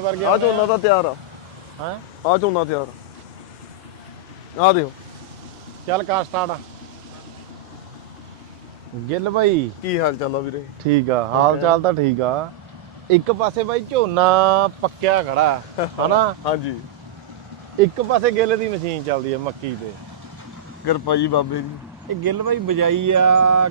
ਵਰਗੇ ਆ ਝੋਨਾ ਤਾਂ ਤਿਆਰ ਆ। ਹਾਂ? ਆ ਝੋਨਾ ਤਿਆਰ ਆ। ਦੇਖੋ। ਚੱਲ ਕਰ ਸਟਾਰਟ ਗਿੱਲ ਭਾਈ ਕੀ ਹਾਲ ਚਾਲ ਆ ਵੀਰੇ? ਠੀਕ ਆ। ਹਾਲ ਚਾਲ ਤਾਂ ਠੀਕ ਆ। ਇੱਕ ਪਾਸੇ ਬਾਈ ਝੋਨਾ ਪੱਕਿਆ ਖੜਾ ਹਨਾ? ਹਾਂਜੀ। ਇੱਕ ਪਾਸੇ ਗਿੱਲ ਦੀ ਮਸ਼ੀਨ ਚੱਲਦੀ ਆ ਮੱਕੀ ਤੇ। ਕਿਰਪਾ ਜੀ ਬਾਬੇ ਦੀ। ਇਹ ਗਿੱਲ ਭਾਈ ਬਜਾਈ ਆ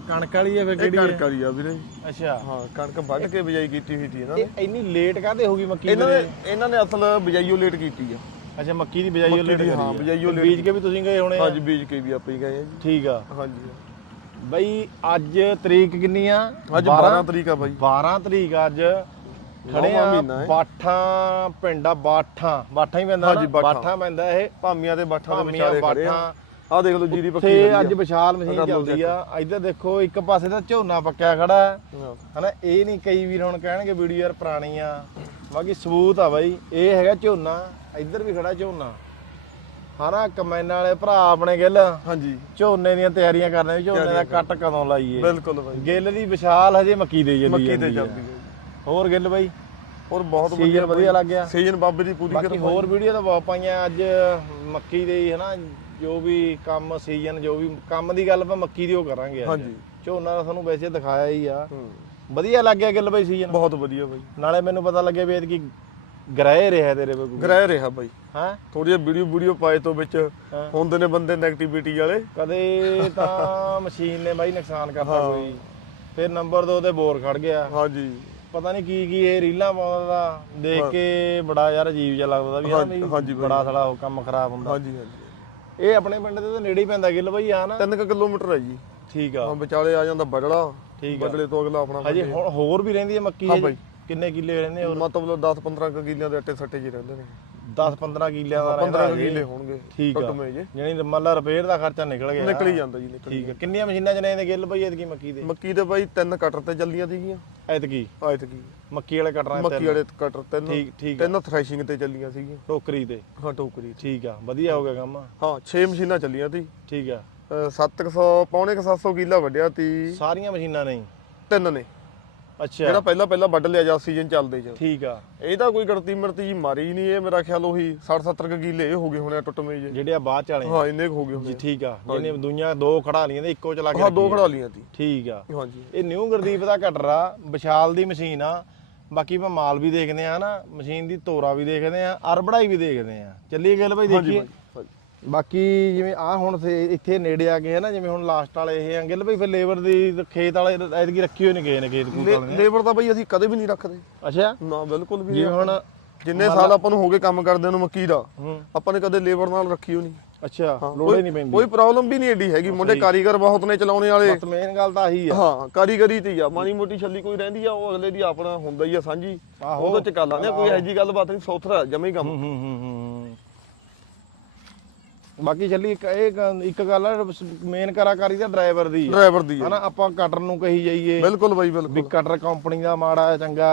ਕਣਕ ਵਾਲੀ ਆ ਇਹ ਕਿਹੜੀ ਕਣਕ ਆ? ਵਾਲੀ ਆ ਵੀਰੇ। ਅੱਛਾ। ਹਾਂ ਕਣਕ ਵੱਢ ਕੇ ਬਿਜਾਈ ਕੀਤੀ ਹੋਈ ਸੀ ਇਹਨਾਂ ਨੇ। ਇਹ ਇੰਨੀ ਲੇਟ ਕਾਹਦੇ ਹੋ ਗਈ ਮੱਕੀ ਇਹਨਾਂ? ਨੇ ਇਹਨਾਂ ਨੇ ਅਸਲ ਬਿਜਾਈਓ ਲੇਟ ਕੀਤੀ ਆ। ਅੱਛਾ ਮੱਕੀ ਦੀ ਬਜਾਈ ਉਹ ਮੱਕੀ ਲੇਟ ਦੀ, ਕਰੀ ਹਾਂ। ਬਿਜਾਈ ਉਹ late ਬੀਜ ਕੇ ਵੀ ਤੁਸੀਂ ਗਏ ਹੋਣੇ ਆ? ਹਾਂਜੀ ਬੀਜ ਕੇ ਵੀ ਆਪੇ ਹੀ ਗਏ ਆ ਜੀ। ਠੀਕ ਆ। ਹਾਂਜੀ। ਬਈ ਅੱਜ ਤਰੀਕ ਕਿੰਨੀ ਆ? ਅੱਜ 12 ਤਰੀਕ ਆ ਬਾਈ। 12 ਤਰੀਕ ਆ ਅੱਜ ਖੜੇ ਨੌਵਾਂ ਆ। ਮਹੀਨਾ ਹੈ। ਬਾਠਾਂ ਪਿੰਡ ਆ ਬਾਠਾਂ। ਬਾਠਾਂ ਹੀ ਪੈਂਦਾ ਹਾਂਜੀ, ਨਾ? ਬਾਠਾਂ। ਬਾਠਾਂ ਪੈਂਦਾ ਇਹ। ਭਾਮੀਆਂ ਤੇ ਬਾਠਾਂ ਦੇ ਭਾਮੀਆਂ ਵਿਚਾਲੇ ਖੜੇ ਆ। ਬਾਠਾਂ। ਆ ਦੇਖ ਲਓ ਜੀਰੀ ਪੱਕੀ ਤੇ। ਅੱਜ ਵਿਸ਼ਾਲ ਮਸ਼ੀਨ ਕਰ ਚੱਲਦੀ ਆ। ਇੱਧਰ ਦੇਖੋ ਇੱਕ ਪਾਸੇ ਤਾਂ ਝੋਨਾ ਪੱਕਿਆ ਖੜਾ ਹੈ। ਹਨਾ ਇਹ ਨਹੀਂ ਕਈ ਵੀਰ ਹੁਣ ਕਹਿਣਗੇ ਵੀਡੀਓ ਯਾਰ ਪੁਰਾਣੀ ਆ। ਬਾਕੀ ਸਬੂਤ ਆ ਬਾਈ ਇਹ ਹੈਗਾ ਝੋਨਾ ਇੱਧਰ ਵੀ ਖੜਾ ਝੋਨਾ। ਹਨਾ ਕਮੈਨ ਵਾਲੇ ਭਰਾ ਆਪਣੇ ਗਿੱਲ ਹਾਂਜੀ। ਝੋਨੇ ਦੀਆਂ ਤਿਆਰੀਆਂ ਕਰਦੇ ਵੀ ਝੋਨੇ ਦਾ ਕੱਟ ਕਦੋਂ ਲਾਈਏ। ਬਿਲਕੁਲ ਬਾਈ। ਗਿੱਲ ਦੀ ਵਿਸ਼ਾਲ ਹਜੇ ਮੱਕੀ ਦੇ ਜਾਂਦੀ ਮੱਕੀ ਜਾਂਦੀ ਹੋਰ ਗਿੱਲ ਬਾਈ? ਹੋਰ ਬਹੁਤ ਵਧੀਆ ਲੱਗ ਗਿਆ। ਸੀਜ਼ਨ ਬਾਬੇ ਦੀ ਪੂਰੀ ਬਾਕੀ ਕਿਰਪਾ ਹੋਰ ਵੀਡੀਓ ਤਾਂ ਬਹੁਤ ਪਾਈਆਂ। ਅੱਜ ਮੱਕੀ ਦੇ ਹੀ ਹਨਾ ਜੋ ਵੀ ਕੰਮ ਸੀਜ਼ਨ ਜੋ ਵੀ ਕੰਮ ਦੀ ਗੱਲ ਆਪਾਂ ਮੱਕੀ ਦੀ ਉਹ ਕਰਾਂਗੇ ਅੱਜ। ਹਾਂਜੀ। ਝੋਨਾ ਤਾਂ ਤੁਹਾਨੂੰ ਵੈਸੇ ਦਿਖਾਇਆ ਹੀ ਆ। ਵਧੀਆ ਲੱਗ ਗਿਆ ਗਿੱਲ ਬਾਈ ਸੀਜ਼ਨ ਬਹੁਤ ਵਧੀਆ ਬਾਈ। ਨਾਲੇ ਮੈਨੂੰ ਪਤਾ ਲੱਗਿਆ ਵੀ ਐਤਕੀ ਗ੍ਰਹਿ ਰਿਹਾ ਤੇਰੇ ਕੋਲ ਗ੍ਰਹਿ ਰਿਹਾ ਬਾਈ। ਹਾਂ? ਥੋੜੀ ਜਿਹੀ ਵੀਡੀਓ ਵੀਡੀਓ ਪਾਏ ਤੋਂ ਵਿੱਚ। ਹੁੰਦੇ ਨੇ ਬੰਦੇ 네ਗੇਟਿਵਿਟੀ ਵਾਲੇ। ਕਦੇ ਤਾਂ ਮਸ਼ੀਨ ਨੇ ਬਾਈ ਨੁਕਸਾਨ ਕਰਤਾ ਕੋਈ। ਫਿਰ ਨੰਬਰ 2 ਤੇ ਬੋਰ ਖੜ ਗਿਆ। ਹਾਂਜੀ। ਪਤਾ ਨਹੀਂ ਕੀ ਕੀ ਇਹ ਰੀਲਾਂ ਪਾਉਂਦਾ ਦਾ ਦੇਖ ਕੇ ਬੜਾ ਯਾਰ ਅਜੀਬ ਜਿਹਾ ਲੱਗਦਾ ਵੀ ਹਾਂ। ਬੜਾ ਉਹ ਕੰਮ ਖਰਾਬ ਹੁੰਦਾ। ਹਾਂਜੀ ਹਾਂਜੀ। ਇਹ ਆਪਣੇ ਪਿੰਡ ਦੇ ਤਾਂ ਨੇੜੇ ਹੀ ਪੈਂਦਾ ਗਿੱਲ ਬਈ ਆ ਨਾ। 3 ਕਿਲੋਮੀਟਰ ਹੈ ਜੀ। ਠੀਕ ਆ। ਹਾਂ ਵਿਚਾਲੇ ਆ ਜਾਂਦਾ ਬੜੜਾ ਠੀਕ ਆ। ਬੜਲੇ ਤੋਂ ਅਗਲਾ ਆਪਣਾ ਹਜੇ ਹੁਣ ਹੋਰ ਵੀ ਰਹਿੰਦੀ ਹੈ ਮੱਕੀ ਹਾਂ? ਬਾਈ। ਕਿੰਨੇ ਕਿੱਲੇ ਰਹਿੰਦੇ ਹੋਰ? ਮਤਲਬ 10 15 ਕਿੱਲਿਆਂ ਦੇ ਅੱਟੇ ਸੱਟੇ ਜੀ ਰਹਿੰਦੇ ਨੇ। 10 15 ਕਿੱਲਿਆਂ ਦਾ 15 ਰਹਿੰਦਾ ਕਿੱਲੇ ਹੋਣਗੇ ਠੀਕ ਆ। ਯਾਨੀ ਮੰਨ ਲਾ ਰਿਪੇਅਰ ਦਾ ਖਰਚਾ ਨਿਕਲ ਗਿਆ। ਨਿਕਲ ਹੀ ਜਾਂਦਾ ਜੀ ਨਿਕਲ ਠੀਕ ਹੈ ਕਿੰਨੀਆਂ ਮਸ਼ੀਨਾਂ ਚ ਨੇ ਗਿੱਲ ਬਈ ਐਤਕੀ ਮੱਕੀ ਦੇ? ਮੱਕੀ ਦੇ ਬਾਈ ਤਿੰਨ ਕਟਰ ਤੇ ਚੱਲੀਆਂ ਸੀਗੀਆਂ। ਐਤਕੀ? ਆਇਤ ਕੀ ਮੱਕੀ ਵਾਲੇ ਕਟਰਾਂ ਤੇ ਮੱਕੀ ਵਾਲੇ ਕਟਰ ਤਿੰਨ। ਠੀਕ ਠੀਕ ਆ। ਤਿੰਨ ਥ੍ਰੈਸ਼ਿੰਗ ਤੇ ਚੱਲੀਆਂ ਸੀਗੀਆਂ। ਟੋਕਰੀ ਤੇ? ਹਾਂ ਟੋਕਰੀ। ਠੀਕ ਆ। ਵਧੀਆ ਹੋ ਗਿਆ ਕੰਮ? ਹਾਂ 6 ਮਸ਼ੀਨਾਂ ਚੱਲੀਆਂ ਸੀ। ਠੀਕ ਆ। 700 ਪੌਣੇ ਕੁ 700 ਕਿੱਲਾ ਵੱਢਿਆ ਤੀ ਸਾਰੀਆਂ ਮਸ਼ੀਨਾਂ ਨਹੀਂ ਤਿੰਨ ਨੇ। ਅੱਛਾ। ਜਿਹੜਾ ਪਹਿਲਾਂ ਪਹਿਲਾਂ ਵੱਢ ਲਿਆ ਜਾਂ ਸੀਜ਼ਨ ਚੱਲਦੇ ਚ। ਠੀਕ ਆ। ਇਹ ਤਾਂ ਕੋਈ ਗੜਤੀ ਮਰਤੀ ਜੀ ਮਾਰੀ ਨਹੀਂ ਇਹ ਮੇਰਾ ਖਿਆਲ ਉਹੀ 60 70 ਕਿੱਲੇ ਇਹ ਹੋ ਗਏ ਹੋਣੇ ਟੁੱਟਵੇਂ ਜੇ। ਜਿਹੜੇ ਆ ਬਾਅਦ ਚ ਵਾਲੇ ਹਾਂ ਇੰਨੇ ਕੁ ਹੋ ਗਏ ਹੋਣੇ ਜੀ ਠੀਕ ਆ। ਜਿਹਨੇ ਦੁਨੀਆ ਦੋ ਖੜਾ ਲੀਆਂ ਤੇ ਇੱਕੋ ਚ ਲਾ ਕੇ ਹਾਂ ਦੋ। ਖੜਾ ਲੀਆਂ ਤੀ। ਠੀਕ ਆ। ਹਾਂਜੀ ਇਹ ਨਿਊ ਗੁਰਦੀਪ ਦਾ ਕਟਰ ਵਿਸ਼ਾਲ ਦੀ ਮਸ਼ੀਨ ਆ। ਬਾਕੀ ਆਪਾਂ ਮਾਲ ਵੀ ਦੇਖਦੇ ਆ ਨਾ ਮਸ਼ੀਨ ਦੀ ਤੋਰਾ ਵੀ ਦੇਖਦੇ ਆ ਅਰਬੜਾਈ ਵੀ ਦੇਖਦੇ ਆ। ਚੱਲੀਏ ਗੱਲ ਭਾਈ ਦੇਖੀਏ। ਬਾਕੀ ਜਿਵੇਂ ਆ ਹੁਣ ਸੇ- ਇੱਥੇ ਨੇੜੇ ਆ ਗਏ ਆ ਨਾ ਜਿਵੇਂ ਹੁਣ ਲਾਸਟ ਵਾਲੇ ਇਹ ਅੰਗਲ ਭਾਈ ਫਿਰ ਲੇਬਰ ਦੀ ਖੇਤ ਵਾਲੇ ਐਤਕੀ ਰੱਖੀ ਹੋਈ ਨੇ ਗਏ ਨੇ ਖੇਤ ਖੂਤ ਲੇ- ਵਾਲੇ। ਨੇ ਲੇਬਰ ਤਾਂ ਬਈ ਅਸੀਂ ਕਦੇ ਵੀ ਨਹੀਂ ਰੱਖਦੇ। ਅੱਛਾ? ਨਾ ਬਿਲਕੁਲ ਵੀ ਜਿਵੇਂ ਨਹੀਂ। ਹੁਣ ਜਿੰਨੇ ਸਾਲ ਆਪਾਂ ਨੂੰ ਹੋ ਗਏ ਕੰਮ ਕਰਦੇ ਨੂੰ ਮੱਕੀ ਦਾ ਹੂੰ। ਆਪਾਂ ਨੇ ਕਦੇ ਲੇਬਰ ਨਾਲ ਰੱਖੀ ਹੋ ਨਹੀਂ। ਅੱਛਾ ਹਾਂ, ਲੋੜੇ ਕੋਈ- ਨਹੀਂ ਪੈਂਦੀ। ਕੋਈ ਪ੍ਰੋਬਲਮ ਵੀ ਨਹੀਂ ਏਡੀ ਹੈਗੀ ਮੁੰਡੇ ਕਾਰੀਗਰ ਬਹੁਤ ਨੇ ਚਲਾਉਣੇ ਵਾਲੇ। ਬਸ ਮੇਨ ਗੱਲ ਤਾਂ ਆਹੀ ਆ। ਹਾਂ ਕਾਰੀਗਰੀ ਤੇ ਹੀ ਆ ਮਾੜੀ ਮੋਟੀ ਛੱਲੀ ਕੋਈ ਰਹਿੰਦੀ ਆ ਉਹ ਅਗਲੇ ਦੀ ਆਪਣਾ ਹੁੰਦਾ ਹੀ ਆ ਸਾਂਝੀ। ਆਹੋ। ਉਹਦੇ ਚ ਕਰ ਲਾਂਦੇ ਆ, ਕੋਈ ਇਹੋ ਜੀ ਗੱਲਬਾਤ ਨਹੀਂ ਸੌਥਰਾ ਜਮੇ ਹੀ ਕੰਮ। ਹੂੰ ਹੂੰ ਹੂੰ ਹੂੰ। ਬਾਕੀ ਚੱਲੀ ਇੱਕ ਇਹ ਗ- ਇੱਕ ਗੱਲ ਆ ਮੇਨ ਕਰਾਕਾਰੀ ਦਾ ਡਰਾਈਵਰ ਦੀ ਆ। ਡਰਾਈਵਰ ਦੀ ਹਨਾ ਆਪਾਂ ਕਟਰ ਨੂੰ ਕਹੀ ਜਾਈਏ। ਬਿਲਕੁਲ ਬਾਈ ਵੀ ਬਿਲਕੁਲ ਕਟਰ ਕੰਪਨੀ ਦਾ ਮਾੜਾ ਹੈ ਚੰਗਾ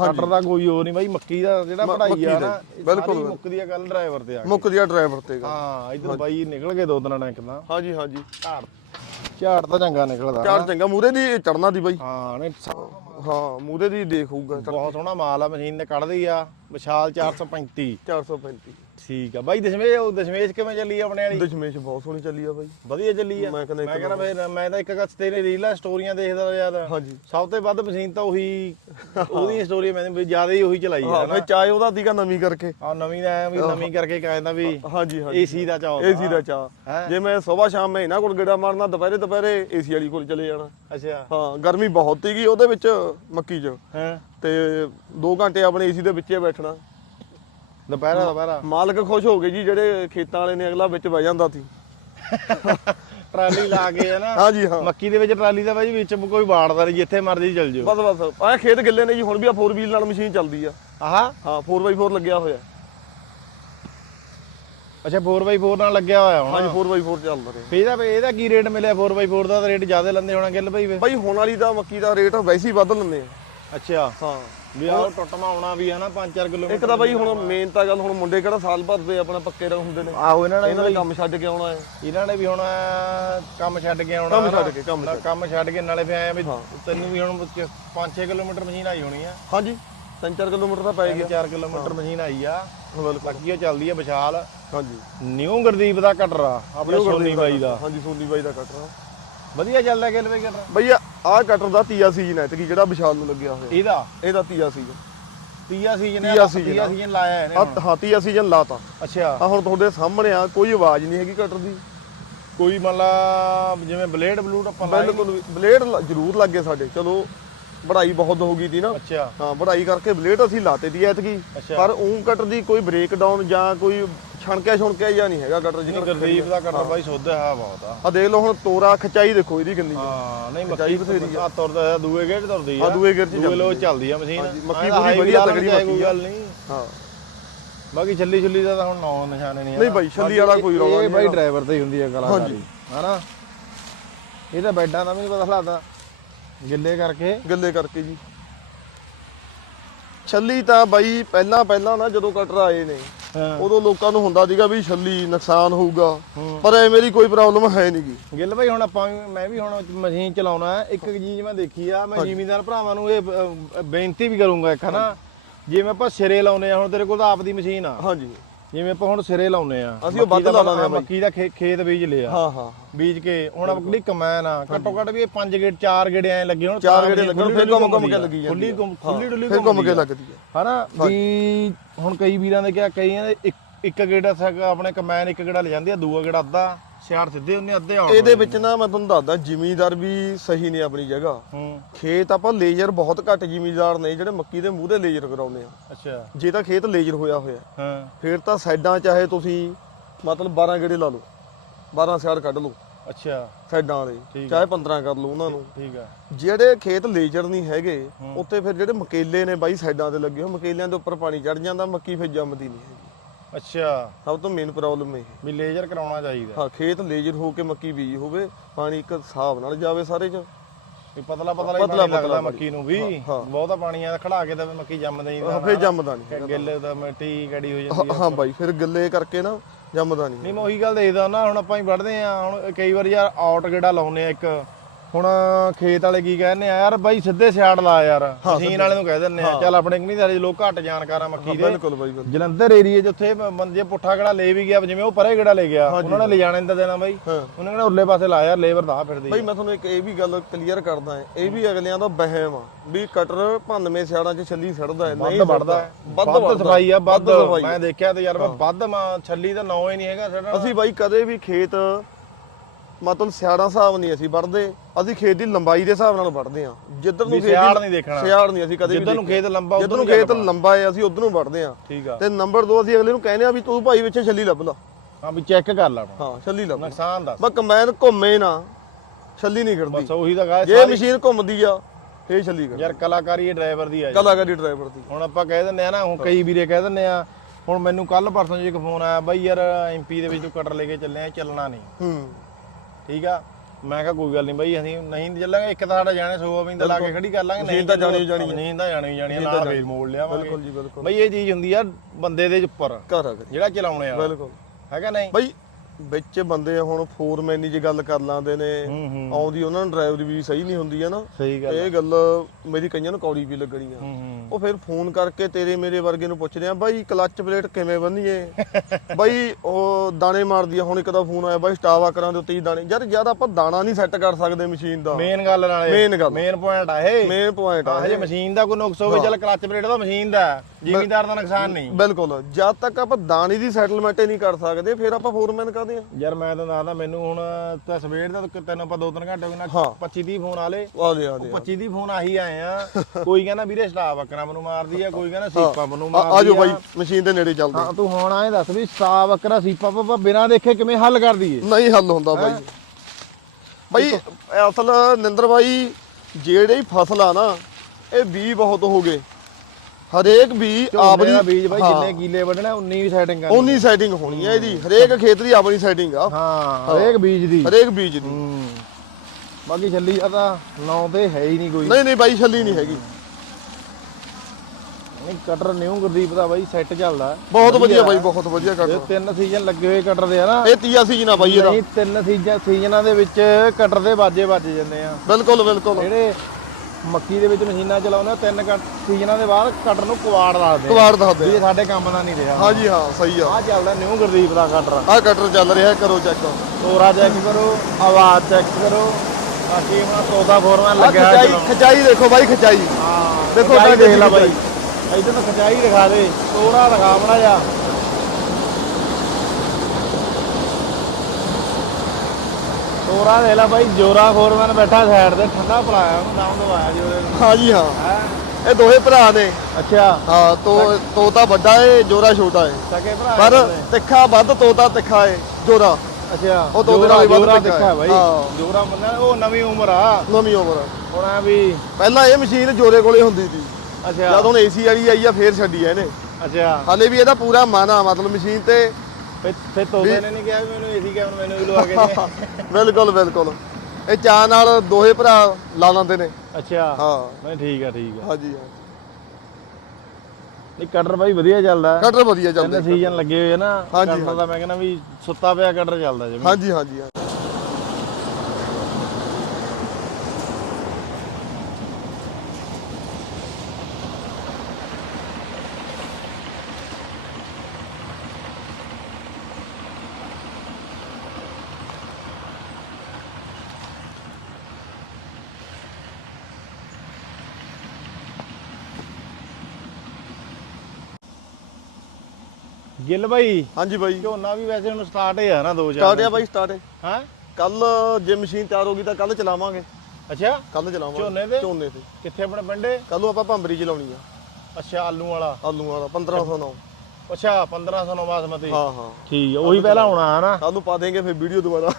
ਕਟਰ ਦਾ ਕੋਈ ਹੋਰ ਨਹੀਂ ਬਾਈ ਮੱਕੀ ਦਾ ਜਿਹੜਾ ਪੜਾਈ ਆ ਨਾ। ਇਹ ਬਿਲਕੁਲ, ਸਾਰੀ ਮੁੱਕਦੀ ਆ ਗੱਲ ਡਰਾਈਵਰ ਤੇ ਆ ਕੇ। ਮੁੱਕ ਗਿਆ ਡਰਾਈਵਰ ਤੇ ਗੱਲ। ਹਾਂ ਇਧਰ ਬਾਈ ਨਿਕਲ ਗਏ ਦੋ ਦਿਨਾਂ ਨਾਲ ਇੱਕਦਾਂ ਹਾਂਜੀ ਹਾਂਜੀ। ਝਾੜ ਝਾੜ ਤਾਂ ਚੰਗਾ ਨਿਕਲਦਾ ਚਾਰ ਚੰਗਾ ਮੂਰੇ ਦੀ ਚੜਨਾ ਦੀ ਬਾਈ। ਹਾਂ ਨਹੀਂ ਹਾਂ ਮੂਰੇ ਦੀ ਦੇਖ ਹੋਊਗਾ। ਬਹੁਤ ਸੋਹਣਾ ਮਾਲ ਆ ਮਸ਼ੀਨ ਨੇ ਕੱਢਦੀ ਆ ਵਿਸ਼ਾਲ 435 435 ਠੀਕ ਆ। ਬਾਈ ਦਸ਼ਮੇਸ਼ ਉਹ ਦਸ਼ਮੇਸ਼ ਕਿਵੇਂ ਚੱਲੀ ਆ ਆਪਣੇ ਵਾਲੀ? ਦਸ਼ਮੇਸ਼ ਬਹੁਤ ਸੋਹਣੀ ਚੱਲੀ ਆ ਬਾਈ। ਵਧੀਆ ਚੱਲੀ ਆ। ਮੈਂ ਕਹਿੰਦਾ ਮੈਂ ਕਹਿੰਦਾ ਫਿਰ ਮੈਂ ਤਾਂ ਇੱਕ ਕੱਚ ਤੇਰੇ ਰੀਲਾਂ ਸਟੋਰੀਆਂ ਦੇਖਦਾ ਯਾਰ ਹਾਂਜੀ। ਸਭ ਤੋਂ ਵੱਧ ਮਸ਼ੀਨ ਤਾਂ ਉਹੀ ਉਹਦੀ ਸਟੋਰੀ ਮੈਂ ਵੀ ਜ਼ਿਆਦਾ ਹੀ ਉਹੀ ਚਲਾਈ ਹਾਂ ਆ ਫਿਰ ਚਾਹੇ ਉਹਦਾ ਦੀਗਾ ਨਵੀਂ ਕਰਕੇ। ਆ ਨਵੀਂ ਦਾ ਐਂ ਵੀ ਨਵੀਂ ਕਰਕੇ ਕਹਿੰਦਾ ਵੀ ਹਾਂਜੀ ਹਾਂਜੀ। ਏਸੀ ਦਾ ਚਾਹ ਏਸੀ ਦਾ ਚਾਹ? ਜੇ ਮੈਂ ਸਵੇਰ ਸ਼ਾਮ ਮੈਂ ਇਹਨਾਂ ਕੋਲ ਗੇੜਾ ਮਾਰਨਾ ਦੁਪਹਿਰੇ ਦੁਪਹਿਰੇ ਏਸੀ ਵਾਲੀ ਕੋਲ ਚਲੇ ਜਾਣਾ। ਅੱਛਾ। ਹਾਂ ਗਰਮੀ ਬਹੁਤ ਸੀਗੀ ਉਹਦੇ ਵਿੱਚ ਮੱਕੀ 'ਚ। ਹਾਂ? ਤੇ 2 ਘੰਟੇ ਆਪਣੇ ਏਸੀ ਦੇ ਵਿੱਚੇ ਬੈਠਣਾ। ਦੁਪਹਿਰਾ ਦੁਪਹਿਰਾ। ਮਾਲਕ ਖੁਸ਼ ਹੋ ਗਏ ਜੀ ਜਿਹੜੇ ਖੇਤਾਂ ਵਾਲੇ ਨੇ ਅਗਲਾ ਵਿੱਚ ਬਹਿ ਜਾਂਦਾ ਸੀ। ਟਰਾਲੀ ਲਾ ਕੇ ਹੈ ਨਾ। ਹਾਂਜੀ ਹਾਂ। ਮੱਕੀ ਦੇ ਵਿੱਚ ਟਰਾਲੀ ਦਾ ਬਾਈ ਵਿੱਚ ਕੋਈ ਬਾੜਦਾ ਨਹੀਂ ਜਿੱਥੇ ਮਰਜ਼ੀ ਚੱਲ ਜਾਓ ਬਸ ਬਸ। ਆਹ ਖੇਤ ਗਿੱਲੇ ਨੇ ਜੀ ਹੁਣ ਵੀ ਆ 4 ਵੀਲ ਨਾਲ ਮਸ਼ੀਨ ਚੱਲਦੀ ਆ। ਆਹਾ? ਹਾਂ 4x4 ਲੱਗਿਆ ਹੋਇਆ। ਅੱਛਾ 4x4 ਨਾਲ ਲੱਗਿਆ ਹੋਇਆ ਹੁਣ। ਹਾਂਜੀ 4x4 ਚੱਲਦਾ ਰਿਹਾ। ਫੇ ਇਹਦਾ ਇਹਦਾ ਕੀ ਰੇਟ ਮਿਲਿਆ? 4x4 ਦਾ ਤਾਂ ਰੇਟ ਜ਼ਿਆਦਾ ਲੈਂਦੇ ਹੋਣਾ ਗਿੱਲ ਭਾਈ ਬਾਈ ਹੁਣ ਵਾਲੀ ਦਾ ਮੱਕੀ ਦਾ ਰੇਟ ਵੈਸੇ ਹੀ ਵੱਧ ਲੈਂਦੇ ਆ। ਅੱਛਾ। ਹਾਂ। ਵੀ ਆਹ ਟੁੱਟਮਾ ਆਉਣਾ ਵੀ ਹੈ ਨਾ 5-4 ਕਿਲੋਮੀਟਰ ਇੱਕ ਤਾਂ ਬਾਈ ਹੁਣ ਮੇਨ ਤਾਂ ਗੱਲ ਹੁਣ ਮੁੰਡੇ ਕਿਹੜਾ ਸਾਲ ਭਰ ਦੇ ਆਪਣਾ ਪੱਕੇ ਰ ਹੁੰਦੇ ਨੇ। ਆਹੋ ਇਹਨਾਂ ਨੇ ਇਹਨਾਂ ਨੇ ਕੰਮ ਛੱਡ ਕੇ ਆਉਣਾ ਹੈ। ਇਹਨਾਂ ਨੇ ਵੀ ਹੁਣ ਕੰਮ ਛੱਡ ਕੇ ਆਉਣਾ ਕੰਮ। ਛੱਡ ਕੇ, ਕੰਮ ਨਾ, ਕੰਮ ਛੱਡ ਕੇ ਨਾਲੇ ਫੇ ਆਏ ਵੀ। ਤੈਨੂੰ ਵੀ ਹੁਣ 5-6 ਕਿਲੋਮੀਟਰ ਮਸ਼ੀਨ ਆਈ ਹੋਣੀ ਆ। ਹਾਂਜੀ 3-4 ਕਿਲੋਮੀਟਰ ਤਾਂ ਪੈ ਗਿਆ। 4 ਕਿਲੋਮੀਟਰ ਮਸ਼ੀਨ ਆਈ ਆ। ਬਾਕੀ ਉਹ ਚੱਲਦੀ ਆ ਵਿਸ਼ਾਲ। ਹਾਂਜੀ। ਨਿਊ ਗੁਰਦੀਪ ਦਾ ਕਟਰ ਆਪਣੇ ਸੋਨੀ ਬਾਈ ਦਾ। ਹਾਂਜੀ ਸੋਨੀ ਬਾਈ ਦਾ ਕਟਰ। ਵਧੀਆ ਚੱਲਦਾ ਗਿੱਲ ਬਾਈ ਕਟਰ। ਬਈਆ ਆਹ ਕਟਰ ਦਾ ਤੀਆ ਸੀਜ਼ਨ ਹੈ ਤੇ ਜਿਹੜਾ ਵਿਸ਼ਾਲ ਨੂੰ ਲੱਗਿਆ ਹੋਇਆ। ਇਹਦਾ? ਇਹਦਾ ਤੀਆ ਸੀਜ਼ਨ। ਤੀਆ ਸੀਜ਼ਨ season ਤੀਆ। ਸੀਜ਼ਨ ਲਾਇਆ ਇਹਨੇ ਹੁਣ। ਹਾਂ ਤੀਆ ਸੀਜ਼ਨ ਲਾਤਾ। ਅੱਛਾ। ਆ ਹੁਣ ਤੁਹਾਡੇ ਸਾਹਮਣੇ ਆ ਕੋਈ ਆਵਾਜ਼ ਨਹੀਂ ਹੈਗੀ ਕਟਰ ਦੀ। ਕੋਈ ਮੰਨ ਲਾ ਜਿਵੇਂ ਬਲੇਡ ਬਲੂਡ ਆਪਾਂ ਲਾਏ ਬਿਲਕੁਲ ਵੀ। ਬਲੇਡ ਲ- ਜ਼ਰੂਰ ਲੱਗੇ ਸਾਡੇ। ਚਲੋ ਬੜਾਈ ਬਹੁਤ ਹੋ ਗਈ ਦੀ ਨਾ। ਅੱਛਾ। ਹਾਂ ਬੜਾਈ ਕਰਕੇ ਬਲੇਡ ਅਸੀਂ ਲਾਤੇ ਦੀ ਐਤਕੀ। ਅੱਛਾ। ਪਰ ਉਂ ਕਟਰ ਦੀ ਕੋਈ ਬ੍ਰੇਕ ਡਾਊਨ ਜਾਂ ਕੋਈ ਛਣਕਿਆ ਛਣਕਿਆ ਜਾਂ ਨਹੀਂ ਹੈਗਾ ਕਟਰ ਨਹੀਂ ਗੁਰਦੀਪ ਦਾ ਕਟਰ ਬਾਈ ਸੋਧਿਆ ਹੈ ਬਹੁਤ ਆ। ਆ ਦੇਖ ਲਓ ਹੁਣ ਤੋਰਾ ਖਚਾਈ ਦੇਖੋ ਇਹਦੀ ਕਿੰਨੀ ਆ। ਹਾਂ ਨਹੀਂ ਮੱਕੀ ਬਥੇਰੀ ਆ। ਤੁਰਦਾ ਆ ਦੂਏ ਗੇੜ ਤੁਰਦੀ ਆ। ਆ ਦੂਏ ਗੇਅਰ 'ਚ ਦੂਏ ਲੋ ਚੱਲਦੀ ਆ। ਮਸ਼ੀਨ। ਹਾਂਜੀ, ਮੱਕੀ ਪੂਰੀ ਵਧੀਆ ਆ, ਮੱਕੀ। ਗੱਲ ਨਹੀਂ। ਹਾਂ। ਬਾਕੀ ਛੱਲੀ ਛੁੱਲੀ ਦਾ ਤਾਂ ਹੁਣ ਨਾਂ ਨਿਸ਼ਾਨੇ ਨਹੀਂ ਨਹੀਂ ਬਾਈ, ਛੱਲੀ ਵਾਲਾ ਕੋਈ ਰੌਲਾ ਇਹ ਨਹੀਂ ਬਾਈ ਹੈਗਾ। ਡਰਾਈਵਰ ਤੇ ਹੀ ਹੁੰਦੀ ਹੈ ਕਲਾਕਾਰੀ ਹਨਾ? ਇਹ ਤਾਂ ਬੈਡਾਂ ਦਾ ਵੀ ਨਹੀਂ ਪਤਾ ਲੱਗਦਾ। ਗਿੱਲੇ ਕਰਕੇ। ਗੱਲੇ ਕਰਕੇ ਜੀ। ਛੱਲੀ ਤਾਂ ਬਾਈ ਪਹਿਲਾਂ ਪਹਿਲਾਂ ਨਾ ਜਦੋਂ ਕਟਰ ਆਏ ਨੇ ਹਾਂ ਉਦੋਂ ਲੋਕਾਂ ਨੂੰ ਹੁੰਦਾ ਸੀਗਾ ਵੀ ਛੱਲੀ ਨੁਕਸਾਨ ਹੋਊਗਾ। ਪਰ ਐ ਮੇਰੀ ਕੋਈ ਪ੍ਰੋਬਲਮ ਹੈ ਨਹੀਂਗੀ ਗਿੱਲ ਭਾਈ ਹੁਣ ਆਪਾਂ ਮੈਂ ਵੀ ਹੁਣ ਮਸ਼ੀਨ ਚਲਾਉਣਾ। ਇੱਕ ਚੀਜ਼ ਮੈਂ ਦੇਖੀ ਆ ਮੈਂ ਜ਼ਿਮੀਂਦਾਰ ਭਰਾਵਾਂ ਨੂੰ ਇਹ ਬੇਨਤੀ ਵੀ ਕਰੂੰਗਾ ਇੱਕ ਹਨਾ। ਜਿਵੇਂ ਆਪਾਂ ਸਿਰੇ ਲਾਉਨੇ ਆ ਹੁਣ ਤੇਰੇ ਕੋਲ ਤਾਂ ਆਪ ਦੀ ਮਸ਼ੀਨ ਆ। ਹਾਂਜੀ। ਜਿਵੇਂ ਆਪਾਂ ਹੁਣ ਸਿਰੇ ਲਾਉਨੇ ਆ ਅਸੀਂ ਉਹ ਵੱਧ ਲਾ ਬਾਈ। ਮੱਕੀ ਦਾ ਖੇਤ ਬੀਜ ਲਿਆ। ਹਾਂ ਹਾਂ ਬੀਜ ਕੇ ਹੁਣ ਆਪਣੀ ਕਮੈਨ ਆ ਘੱਟੋ ਘੱਟ ਵੀ ਇਹ ਪੰਜ ਗੇੜ ਚਾਰ ਗੇੜੇ ਐ ਲੱਗੇ ਹੁਣ ਚਾਰ ਤਾਂ ਗੇੜੇ ਵੀ ਲੱਗਣ ਫਿਰ ਘੁੰਮ ਘੁੰਮ ਕੇ। ਲੱਗੀ ਜਾਂਦੀ ਖੁੱਲੀ ਖੁੱਲੀ ਡੁੱਲੀ ਘੁੰਮ ਕੇ। ਲੱਗਦੀ ਹੈ ਹਨਾ ਵੀ ਹੁਣ ਕਈ ਵੀਰਾਂ ਦੇ ਕਿਹਾ ਕਈਆਂ ਦੇ ਇੱਕ ਇੱਕ ਗੇੜਾ ਸਕ ਆਪਣੇ ਕਮੈਨ ਇੱਕ ਗੇੜਾ ਲੈ ਜਾਂਦੀ ਆ ਦੂਆ ਗੇੜਾ ਅੱਧਾ। ਸਿਆੜ ਸਿੱਧੇ ਹੁੰਦੇ ਅੱਧੇ ਆਉਣ ਇਹਦੇ ਵਿੱਚ ਨਾ ਮੈਂ ਤੁਹਾਨੂੰ ਦੱਸਦਾ ਜ਼ਿਮੀਦਾਰ ਵੀ ਸਹੀ ਨੇ ਆਪਣੀ ਜਗ੍ਹਾ। ਹੂੰ। ਖੇਤ ਆਪਾਂ ਲੇਜ਼ਰ ਬਹੁਤ ਘੱਟ ਜ਼ਿਮੀਦਾਰ ਨੇ ਜਿਹੜੇ ਮੱਕੀ ਦੇ ਮੂਹਰੇ ਲੇਜ਼ਰ ਕਰਾਉਂਦੇ ਆ। ਅੱਛਾ। ਜੇ ਤਾਂ ਖੇਤ ਲੇਜ਼ਰ ਹੋਇਆ ਹੋਇਆ। ਹਾਂ। ਫਿਰ ਤਾਂ ਸਾਈਡਾਂ ਚਾਹੇ ਤੁਸੀਂ ਮਤਲਬ 12 ਗੇੜੇ ਲਾ ਲਓ 12 ਸਿਆੜ ਕੱਢ ਲਓ। ਅੱਛਾ। ਸਾਈਡਾਂ ਠੀਕ ਚਾਹੇ 15 ਕਰ ਲਓ ਉਹਨਾਂ ਨੂੰ। ਠੀਕ ਆ। ਜਿਹੜੇ ਖੇਤ ਲੇਜ਼ਰ ਨਹੀਂ ਹੈਗੇ ਉੱਥੇ ਫਿਰ ਜਿਹੜੇ ਮਕੇਲੇ ਨੇ ਬਾਈ ਸਾਈਡਾਂ ਤੇ ਲੱਗੇ ਹੋ ਮਕੇਲਿਆਂ ਦੇ ਉੱਪਰ ਪਾਣੀ ਚੜ ਜਾਂਦਾ ਮੱਕੀ ਫਿਰ ਜੰਮਦੀ ਨਹੀਂ ਹੈਗੀ। ਅੱਛਾ। ਸਭ ਤੋਂ ਮੇਨ ਪ੍ਰੋਬਲਮ ਇਹ। ਵੀ ਲੇਜ਼ਰ ਕਰਾਉਣਾ ਚਾਹੀਦਾ। ਹਾਂ ਖੇਤ ਲੇਜ਼ਰ ਹੋ ਕੇ ਮੱਕੀ ਬੀਜ ਹੋਵੇ ਪਾਣੀ ਇੱਕ ਹਿਸਾਬ ਨਾਲ ਜਾਵੇ ਸਾਰੇ ਚ। ਵੀ ਪਤਲਾ ਪਤਲਾ ਹੀ ਪਤਲਾ-। ਮੱਕੀ ਨੂੰ ਵੀ। ਹਾਂ। ਬਹੁਤਾ ਪਾਣੀ ਆ ਖੜਾ ਕੇ ਤਾਂ ਮੱਕੀ ਜੰਮਦਾ ਹੀ ਹਾਂ, ਫਿਰ ਜੰਮਦਾ ਨਹੀਂ। ਗਿੱਲੇ ਦਾ ਮਿੱਟੀ ਗੜੀ ਹੋ ਜਾਂਦੀ ਆ। ਹਾਂ ਬਾਈ ਫਿਰ ਗੱਲੇ ਕਰਕੇ ਨਾ ਜੰਮਦਾ ਨਹੀਂ। ਨਹੀਂ ਮੈਂ ਉਹੀ ਗੱਲ ਦੇਖਦਾ ਨਾ ਹੁਣ ਆਪਾਂ ਹੀ ਵੜਦੇ ਆ ਹੁਣ ਕਈ ਵਾਰ ਯਾਰ ਆਊਟ ਗੇੜਾ ਲਾਉਨੇ ਆ ਇੱਕ। ਹੁਣ ਖੇਤ ਵਾਲੇ ਕੀ ਕਹਿੰਦੇ ਆ ਯਾਰ ਬਾਈ ਸਿੱਧੇ ਸਿਆੜ ਲਾ ਯਾਰ। ਮਸ਼ੀਨ ਵਾਲੇ ਨੂੰ ਕਹਿ ਦਿੰਦੇ ਆ ਚੱਲ ਆਪਣੇ ਕਨੀ ਦੇ ਲੋਕ ਘੱਟ ਜਾਣਕਾਰ ਆ ਮੱਕੀ ਦੇ। ਬਿਲਕੁਲ ਬਾਈ। ਜਲੰਧਰ ਏਰੀਏ ਜਿੱਥੇ ਬੰਦੇ ਪੁੱਠਾ ਗੇੜਾ ਲੈ ਵੀ ਗਿਆ ਜਿਵੇਂ ਉਹ ਪਰੇ ਗੇੜਾ ਲੈ ਗਿਆ ਉਹਨਾਂ ਨੇ ਲੈ ਜਾਣਾ ਨਹੀਂ ਤਾਂ ਦੇਣਾ ਬਾਈ। ਉਹਨਾਂ ਨੇ ਉਰਲੇ ਪਾਸੇ ਲਾ ਯਾਰ ਲੇਬਰ ਦਾ ਫਿਰਦੀ ਬਾਈ ਮੈਂ ਤੁਹਾਨੂੰ ਇੱਕ ਇਹ ਵੀ ਗੱਲ ਕਲੀਅਰ ਕਰਦਾ ਹਾਂ। ਇਹ ਵੀ ਅਗਲਿਆਂ ਦਾ ਵਹਿਮ ਆ ਵੀ ਕਟਰ ਭੰਨਵੇਂ ਸਿਆੜਾਂ 'ਚ ਛੱਲੀ ਸੜਦਾ ਹੈ ਨਹੀਂ ਵੱਧ ਵੜਦਾ ਹੈ। ਵੱਧ ਵੱਧ। ਸਫ਼ਾਈ ਆ ਵੱਧ। ਮੈਂ ਦੇਖਿਆ ਤੇ ਯਾਰ ਵੱਧ ਮਾਂ ਛੱਲੀ ਦਾ ਨਾਂ ਹੀ ਨਹੀਂ ਹੈਗਾ ਸਾਡਾ ਅਸੀਂ ਬਾਈ ਕਦੇ ਵੀ ਖੇਤ ਮਤਲਬ ਸਿਆੜਾਂ ਹਿਸਾਬ ਨਹੀਂ ਅਸੀਂ ਵੜਦੇ ਅਸੀਂ ਖੇਤ ਦੀ ਲੰਬਾਈ ਦੇ ਹਿਸਾਬ ਨਾਲ ਵੜਦੇ ਆ ਜਿੱਧਰ ਨੂੰ ਵੀ ਖੇਤ ਦੀ- ਸਿਆੜ ਨਹੀਂ ਦੇਖਣਾ। ਸਿਆੜ ਨਹੀਂ ਅਸੀਂ ਕਦੇ ਵੀ ਜਿੱਧਰ ਨੂੰ ਖੇਤ ਲੰਬਾ ਜਿੱਧਰ ਉਧਰ ਨੂੰ ਖੇਤ ਲੰਬਾ। ਹੈ ਅਸੀਂ ਉਧਰ ਨੂੰ ਵੜਦੇ ਆ ਠੀਕ ਆ। ਤੇ ਨੰਬਰ 2 ਅਸੀਂ ਅਗਲੇ ਨੂੰ ਕਹਿੰਦੇ ਆ ਵੀ ਤੂੰ ਭਾਈ ਵਿੱਚ ਛੱਲੀ ਲੱਭ ਲਾ। ਹਾਂ ਵੀ ਚੈੱਕ ਕਰ ਲਾ। ਹਾਂ ਛੱਲੀ ਲੱਭ ਨੁਕਸਾਨ ਦੱਸ। ਬਸ ਕੰਬਾਈਨ ਘੁੰਮੇ ਨਾ ਛੱਲੀ ਨਹੀਂ ਕਰਦੀ ਬਸ ਉਹੀ ਤਾਂ ਗੱਲ ਜੇ ਮਸ਼ੀਨ ਘੁੰਮਦੀ ਆ ਫੇਰ ਛੱਲੀ ਕਰ ਯਾਰ ਕਲਾਕਾਰੀ ਇਹ ਡਰਾਈਵਰ ਦੀ ਆ ਜੀ। ਕਲਾਕਾਰੀ ਡਰਾਈਵਰ ਦੀ। ਹੁਣ ਆਪਾਂ ਕਹਿ ਦਿੰਦੇ ਆ ਨਾ ਹੁਣ ਕਈ ਵੀਰੇ ਕਹਿ ਦਿੰਦੇ ਆ ਹੁਣ ਮੈਨੂੰ ਕੱਲ ਪਰਸੋਂ ਜੀ ਇੱਕ ਫੋਨ ਆਇਆ ਬਾਈ ਯਾਰ ਐਮਪੀ ਦੇ ਵਿੱਚ ਤੂੰ ਕਟਰ ਲੈ ਕੇ ਚੱਲੇ ਆ ਚੱਲਣਾ ਨਹੀਂ। ਹੂੰ। ਠੀਕ ਆ? ਮੈਂ ਕਿਹਾ ਕੋਈ ਗੱਲ ਨਹੀਂ ਬਾਈ ਅਸੀਂ ਨਹੀਂ ਚੱਲਾਂਗੇ ਇੱਕ ਤਾਂ ਸਾਡਾ ਜਾਣੇ ਸੋਆ ਵੀ ਲਾ ਕੇ ਖੜੀ ਕਰ ਲਾਂਗੇ ਮਸ਼ੀਨ ਤਾਂ ਜਾਣੀ ਜਾਣੀ। ਨਹੀਂ ਤਾਂ ਜਾਣੀ ਜਾਣੀ ਨਾਲ ਫੇਰ ਮੋੜ ਲਿਆਵਾਂਗੇ। ਬਿਲਕੁਲ ਜੀ ਬਿਲਕੁਲ। ਬਈ ਇਹ ਚੀਜ਼ ਹੁੰਦੀ ਆ ਬੰਦੇ ਦੇ ਉੱਪਰ ਘਰ ਜਿਹੜਾ ਚਲਾਉਣੇ ਆ ਬਿਲਕੁਲ। ਹੈਗਾ ਨਹੀਂ? ਬਈ ਵਿੱਚ ਬੰਦੇ ਹੁਣ ਫੋਰਮੈਨੀ ਜੇ ਗੱਲ ਕਰ ਲਾਂਦੇ ਨੇ ਹੂੰ ਹੂੰ। ਆਉਂਦੀ ਉਹਨਾਂ ਨੂੰ ਡਰਾਈਵਰ ਵੀ ਸਹੀ ਨਹੀਂ ਹੁੰਦੀ ਹੈ ਨਾ। ਸਹੀ ਗੱਲ ਇਹ ਗੱਲ ਮੇਰੀ ਕਈਆਂ ਨੂੰ ਕੌੜੀ ਵੀ ਲੱਗਣੀ ਆ। ਹੂੰ ਉਹ ਫਿਰ ਫੋਨ ਕਰਕੇ ਤੇਰੇ ਮੇਰੇ ਵਰਗੇ ਨੂੰ ਪੁੱਛਦੇ ਆ ਬਾਈ ਕਲੱਚ ਪਲੇਟ ਕਿਵੇਂ ਬੰਨੀਏ? ਬਾਈ ਉਹ ਦਾਣੇ ਮਾਰਦੀ ਆ ਹੁਣ ਇੱਕ ਦਾ ਫੋਨ ਆਇਆ ਬਾਈ ਸਟਾਵਾ ਕਰਾਂ ਦੇ ਉੱਤੇ ਹੀ ਦਾਣੇ। ਯਾਰ ਜਦ ਆਪਾਂ ਦਾਣਾ ਨਹੀਂ ਸੈੱਟ ਕਰ ਸਕਦੇ ਮਸ਼ੀਨ ਦਾ। ਮੇਨ ਗੱਲ ਨਾਲੇ Main ਗੱਲ। ਮੇਨ ਪੁਆਇੰਟ ਆ ਇਹ। ਮੇਨ ਪੁਆਇੰਟ ਆ ਹਜੇ ਮਸ਼ੀਨ ਦਾ ਕੋਈ ਨੁਕਸ ਹੋਵੇ ਚੱਲ ਕਲੱਚ ਪਲੇਟ ਦਾ ਮਸ਼ੀਨ ਦਾ ਜ਼ਿਮੀਦਾਰ ਦਾ ਨੁਕਸਾਨ ਨਹੀਂ। ਬਿਲਕੁਲ। ਜਦ ਤੱਕ ਆਪਾਂ ਦਾਣੇ ਦੀ ਸੈਟਲਮੈਂਟ ਹੀ ਨਹੀਂ ਕਰ ਸਕਦੇ ਫਿਰ ਆਪਾਂ ਫੋਰਮੈਨ ਕਰਦੇ ਆ? ਯਾਰ ਮੈਂ ਤਾਂ ਦੱਸਦਾ ਮੈਨੂੰ ਹੁਣ ਤਾਂ ਸਵੇਰ ਦਾ ਤਾਂ ਤੈਨੂੰ ਆਪਾਂ ਦੋ ਤਿੰਨ ਘੰਟੇ ਹੋ ਗਏ ਨਾ ਹਾਂ। 25 30 ਫੋਨ ਆਲੇ ਆ ਦੇ ਆ ਦੇ 25 ਦੀ। ਫੋਨ ਆਹੀ ਆਏ ਆ। ਕੋਈ ਕਹਿੰਦਾ ਵੀਰੇ ਸਟਾਫ ਬੱਕਰਾ ਮੈਨੂੰ ਮਾਰਦੀ ਆ ਕੋਈ ਕਹਿੰਦਾ ਸੀਪਾ ਮੈਨੂੰ ਆ ਮਾਰਦੀ ਆ। ਜਾਓ ਬਾਈ ਮਸ਼ੀਨ ਦੇ ਨੇੜੇ ਚੱਲਦੇ ਹਾਂ ਤੂੰ ਹੁਣ ਆਏ ਦੱਸ ਵੀ ਸਟਾਫ ਬੱਕਰਾ ਸੀਪਾ ਪਾ ਬਿਨਾਂ ਦੇਖੇ ਕਿਵੇਂ ਹੱਲ ਕਰਦੀ ਏ? ਨਹੀਂ ਹੱਲ ਹੁੰਦਾ ਬਾਈ। ਬਾਈ ਅਸਲ ਨਿੰਦਰ ਬਾਈ ਜਿਹੜੇ ਹੀ ਫਸਲ ਆ ਨਾ ਇਹ ਬੀ ਬਹੁਤ ਹੋ ਗਏ। ਹਰੇਕ ਆਪਣੀ ਆਪਣੀ ਦਾ ਬੀਜ ਬਾਈ ਹਾਂ, ਜਿੰਨੇ ਕੀਲੇ ਵੱਢਣਾ 19 ਵੀ ਸੈਟਿੰਗ ਕਰਨੀ ਉਨੀ ਸੈਟਿੰਗ ਹੋਣੀ ਹੈ ਇਹਦੀ। ਹਰੇਕ ਖੇਤ ਦੀ ਆਪਣੀ ਸੈਟਿੰਗ ਆ। ਹਾਂ ਹਰੇਕ ਬੀਜ ਦੀ। ਹਰੇਕ ਬੀਜ ਦੀ। ਹੂੰ। ਬਾਕੀ ਛੱਲੀ ਆ ਤਾਂ ਨੌ ਤੇ ਹੈ ਹੀ ਨਹੀਂ ਕੋਈ। ਨਹੀਂ ਨਹੀਂ ਬਾਈ ਛੱਲੀ ਨਹੀਂ ਹੈਗੀ। ਨਹੀਂ ਕਟਰ ਨਿਊ ਗੁਰਦੀਪ ਦਾ ਬਾਈ ਸੈੱਟ ਚੱਲਦਾ। ਬਹੁਤ ਵਧੀਆ ਬਾਈ ਬਹੁਤ ਵਧੀਆ ਇਹ ਕਰ ਤਿੰਨ ਸੀਜ਼ਨ ਲੱਗੇ ਹੋਏ ਕਟਰ ਦੇ ਆ ਨਾ। ਇਹ ਤੀਆ ਸੀਜ਼ਨ ਆ ਬਾਈ ਇਹਦਾ। ਨਹੀਂ ਤਿੰਨ ਸੀਜ਼ਨ ਸੀਜ਼ਨਾਂ ਦੇ ਵਿੱਚ ਕਟਰ ਦੇ ਬਾਜੇ ਵੱਜ ਜਾਂਦੇ ਆ। ਬਿਲਕੁਲ ਬਿਲਕੁਲ। ਜਿਹੜੇ ਮੱਕੀ ਦੇ ਵਿੱਚ ਮਸ਼ੀਨਾਂ ਚਲਾਉਂਦੇ ਆ, ਤਿੰਨ ਕੱਟ ਸੀਜ਼ਨਾਂ ਦੇ ਬਾਅਦ ਕਟਰ ਨੂੰ ਕੁਆੜ ਦੱਸਦੇ ਆ। ਕਵਾੜ ਦੱਸਦੇ ਵੀ ਇਹ ਸਾਡੇ ਕੰਮ ਦਾ ਨਹੀਂ ਰਿਹਾ। ਹਾਂਜੀ ਹਾਂ ਸਹੀ ਆ। ਆ ਚੱਲਦਾ ਨਿਊ ਗੁਰਦੀਪ ਦਾ ਕਟਰ ਆਹ ਕਟਰ ਚੱਲ ਰਿਹਾ ਕਰੋ ਚੈੱਕ ਤੋਰਾ ਚੈੱਕ ਕਰੋ ਆਵਾਜ਼ ਚੈੱਕ ਕਰੋ। ਬਾਕੀ ਆਪਣਾ ਤੋਤਾ ਫੋਰਮੈਨ ਆ ਲੱਗਿਆ ਖਚਾਈ। ਖਚਾਈ ਦੇਖੋ ਬਾਈ ਖਚਾਈ। ਹਾਂ ਦੇਖੋ ਦੇਖ ਲੈ ਬਾਈ। ਇਧਰ ਤਾਂ ਖਚਾਈ ਦਿਖਾ ਦੇ। ਤੋਰਾ ਦਿਖਾ ਜਾ ਤੋਰਾ ਦੇਖ ਲੈ ਬਾਈ ਜੋਰਾ ਫੋਰਮੈਨ ਬੈਠਾ ਸਾਈਡ ਤੇ ਠੰਡਾ ਪਲਾਇਆ ਉਹਨੂੰ ਨਾਮ ਦਵਾਇਆ ਜੀ ਉਹਦੇ ਹਾਂਜੀ ਹਾਂ? ਇਹ ਦੋਹੇ ਭਰਾ ਨੇ। ਅੱਛਾ। ਹਾਂ ਤੋ ਤੋਤਾ ਵੱਡਾ ਏ ਜੋਰਾ ਛੋਟਾ ਏ। ਸਕੇ ਭਰਾ ਪਰ। ਤਿੱਖਾ ਵੱਧ ਤੋਤਾ ਤਿੱਖਾ ਏ ਜੋਰਾ। ਅੱਛਾ ਉਹ ਤੋਤੇ ਜੋਰਾ ਨਾਲ ਵੱਧ ਜੋਰਾ ਤਿੱਖਾ ਹੈ। ਬਾਈ। ਜੋਰਾ ਮੰਨਿਆ ਉਹ ਨਵੀਂ ਉਮਰ ਆ। ਨਵੀਂ ਉਮਰ ਹੁਣ ਆ ਵੀ ਪਹਿਲਾਂ ਇਹ ਮਸ਼ੀਨ ਜੋਰੇ ਕੋਲੇ ਹੁੰਦੀ ਸੀ। ਅੱਛਾ। ਜਦ ਹੁਣ ਏਸੀ ਵਾਲੀ ਆਈ ਆ ਫੇਰ ਛੱਡੀ ਆ ਇਹਨੇ। ਅੱਛਾ। ਹਾਲੇ ਵੀ ਇਹਦਾ ਪੂਰਾ ਮਨ ਆ ਮਤਲਬ ਮਸ਼ੀਨ ਤੇ ਫੇ ਫੇ ਤੋਤੇ ਨੇ ਨਹੀਂ ਕਿਹਾ ਵੀ ਮੈਨੂੰ ਏਸੀ ਕਿਹਾ ਮੈਨੂੰ ਵੀ ਲਵਾ ਕੇ ਦੇ ਬਿਲਕੁਲ ਬਿਲਕੁਲ। ਇਹ ਚਾਹ ਨਾਲ ਦੋਹੇ ਭਰਾ ਲਾ ਲੈਂਦੇ ਨੇ। ਅੱਛਾ। ਹਾਂ। ਨਹੀਂ ਠੀਕ ਆ ਠੀਕ ਆ। ਹਾਂਜੀ ਹਾਂ। ਨਹੀਂ ਕਟਰ ਬਾਈ ਵਧੀਆ ਚੱਲਦਾ। ਕਟਰ ਵਧੀਆ ਚੱਲਦੇ ਸੀਜ਼ਨ ਲੱਗੇ ਹੋਏ ਆ ਨਾ ਹਾਂਜੀ, ਕਟਰ ਦਾ ਮੈਂ ਕਹਿੰਦਾ ਵੀ ਸੁੱਤਾ ਪਿਆ ਕਟਰ ਚੱਲਦਾ ਜਿਵੇਂ। ਹਾਂਜੀ ਹਾਂਜੀ ਗਿੱਲ ਬਾਈ? ਹਾਂਜੀ ਬਾਈ। ਝੋਨਾ ਵੀ ਵੈਸੇ ਹੁਣ ਸਟਾਰਟ ਹੀ ਨਾ ਦੋ ਚਾਰ ਸਟਾਰਟ ਆ ਬਾਈ ਸਟਾਰਟ ਹਾਂ। ਕੱਲ ਜੇ ਮਸ਼ੀਨ ਤਿਆਰ ਹੋ ਗਈ ਤਾਂ ਕੱਲ ਚਲਾਵਾਂਗੇ। ਅੱਛਾ? ਕੱਲ ਚਲਾਵਾਂਗੇ। ਝੋਨੇ ਤੇ? ਝੋਨੇ ਤੇ। ਕਿੱਥੇ ਆਪਣੇ ਪਿੰਡੇ? ਕੱਲ ਨੂੰ ਆਪਾਂ ਭੰਬਰੀ ਚਲਾਉਣੀ ਆ। ਅੱਛਾ ਆਲੂ ਵਾਲਾ। ਆਲੂਆਂ ਦਾ 1509 ਅੱਛਾ 1500 ਨੌ ਬਾਸਮਤੀ। ਹਾਂ ਹਾਂ। ਠੀਕ ਆ ਉਹੀ ਪਹਿਲਾਂ ਹੋਣਾ ਕੱਲ ਨੂੰ ਪਾ ਦੇਂਗੇ ਫਿਰ ਵੀਡੀਓ ਦੁਬਾਰਾ।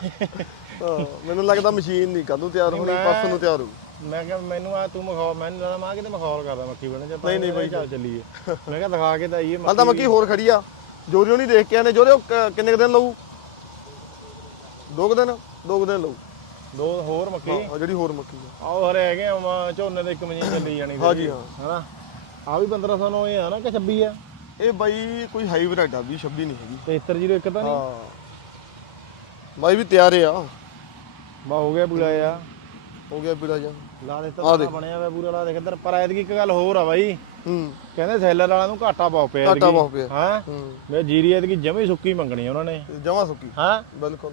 ਹਾਂ ਮੈਨੂੰ ਲੱਗਦਾ ਮਸ਼ੀਨ ਨਹੀਂ ਕੱਲ ਨੂੰ ਤਿਆਰ ਹੋਣੀ ਪਰਸੋਂ ਨੂੰ ਤਿਆਰ ਹੋਊ। ਮੈਂ ਕਿਹਾ ਮੈਨੂੰ ਆ ਤੂੰ ਮਖੌਲ ਮੈਨੂੰ ਲੱਗਦਾ ਮੈਂ ਕਿਤੇ ਮਖੌਲ ਕਰਦਾ ਮੱਕੀ ਬਣੇ ਚ ਨਹੀਂ, ਨਹੀਂ ਬਾਈ। ਚੱਲ ਚੱਲੀਏ। ਮੈਂ ਕਿਹਾ ਦਿਖਾ ਕੇ ਤਾਂ ਆਈਏ ਹਾਲ ਤਾਂ ਮੱਕੀ ਹੋਰ ਖੜੀ ਆ। ਜੋਰੀਓ ਨਹੀਂ ਦੇਖ ਕੇ ਆਨੇ ਜੋਰੀਓ ਕ- ਕਿੰਨੇ ਕੁ ਦਿਨ ਲਊ? ਦੋ ਕੁ ਦਿਨ? ਦੋ ਕੁ ਦਿਨ ਲਊ। ਦੋ ਹੋਰ ਮੱਕੀ ਹਾਂ ਜਿਹੜੀ ਹੋਰ ਮੱਕੀ ਆ। ਆਹ ਹਰੇ ਹੈਗੇ ਆ ਝੋਨੇ ਦੇ ਇੱਕ ਮਹੀਨੇ ਚੱਲੀ ਜਾਣੀ ਹਾਂਜੀ, ਹਾਂ। ਹਨਾ? ਆ ਵੀ 1500 ਨੂੰ ਇਹ ਆ ਨਾ ਕਿ 26 ਆ? ਇਹ ਬਾਈ ਕੋਈ ਹਾਈਬ੍ਰਿਡ ਆ 20 26 ਨਹੀਂ ਹੈਗੀ। 7301 ਤਾਂ ਨਹੀਂ? ਹਾਂ। ਬਾਈ ਵੀ ਤਿਆਰ ਆ। ਬਾ ਹੋ ਗਿਆ ਪੂਰਾ ਆ ਹੋ ਗਿਆ ਵੀਰਾ ਜਾ ਲਾ ਦੇ ਆਹ ਤਾਂ ਦੇਖ। ਬਣਿਆ ਹੋਇਆ ਪੂਰਾ ਲਾ ਦੇਖ ਇੱਧਰ ਪਰ ਐਤਕੀ ਇੱਕ ਗੱਲ ਹੋਰ ਆ ਬਾਈ। ਹੂੰ। ਕਹਿੰਦੇ ਸੈਲਰ ਵਾਲਿਆਂ ਨੂੰ ਘਾਟਾ ਬਹੁਤ ਪਿਆ ਘਾਟਾ ਬਹੁਤ ਪਿਆ। ਹਾਂ। ਹੂੰ। ਮੈਂ ਜੀਰੀ ਐਤਕੀ ਜਮੇ ਸੁੱਕੀ ਮੰਗਣੀ ਆ ਉਹਨਾਂ ਨੇ। ਜਮਾ ਸੁੱਕੀ। ਹਾਂ। ਬਿਲਕੁਲ।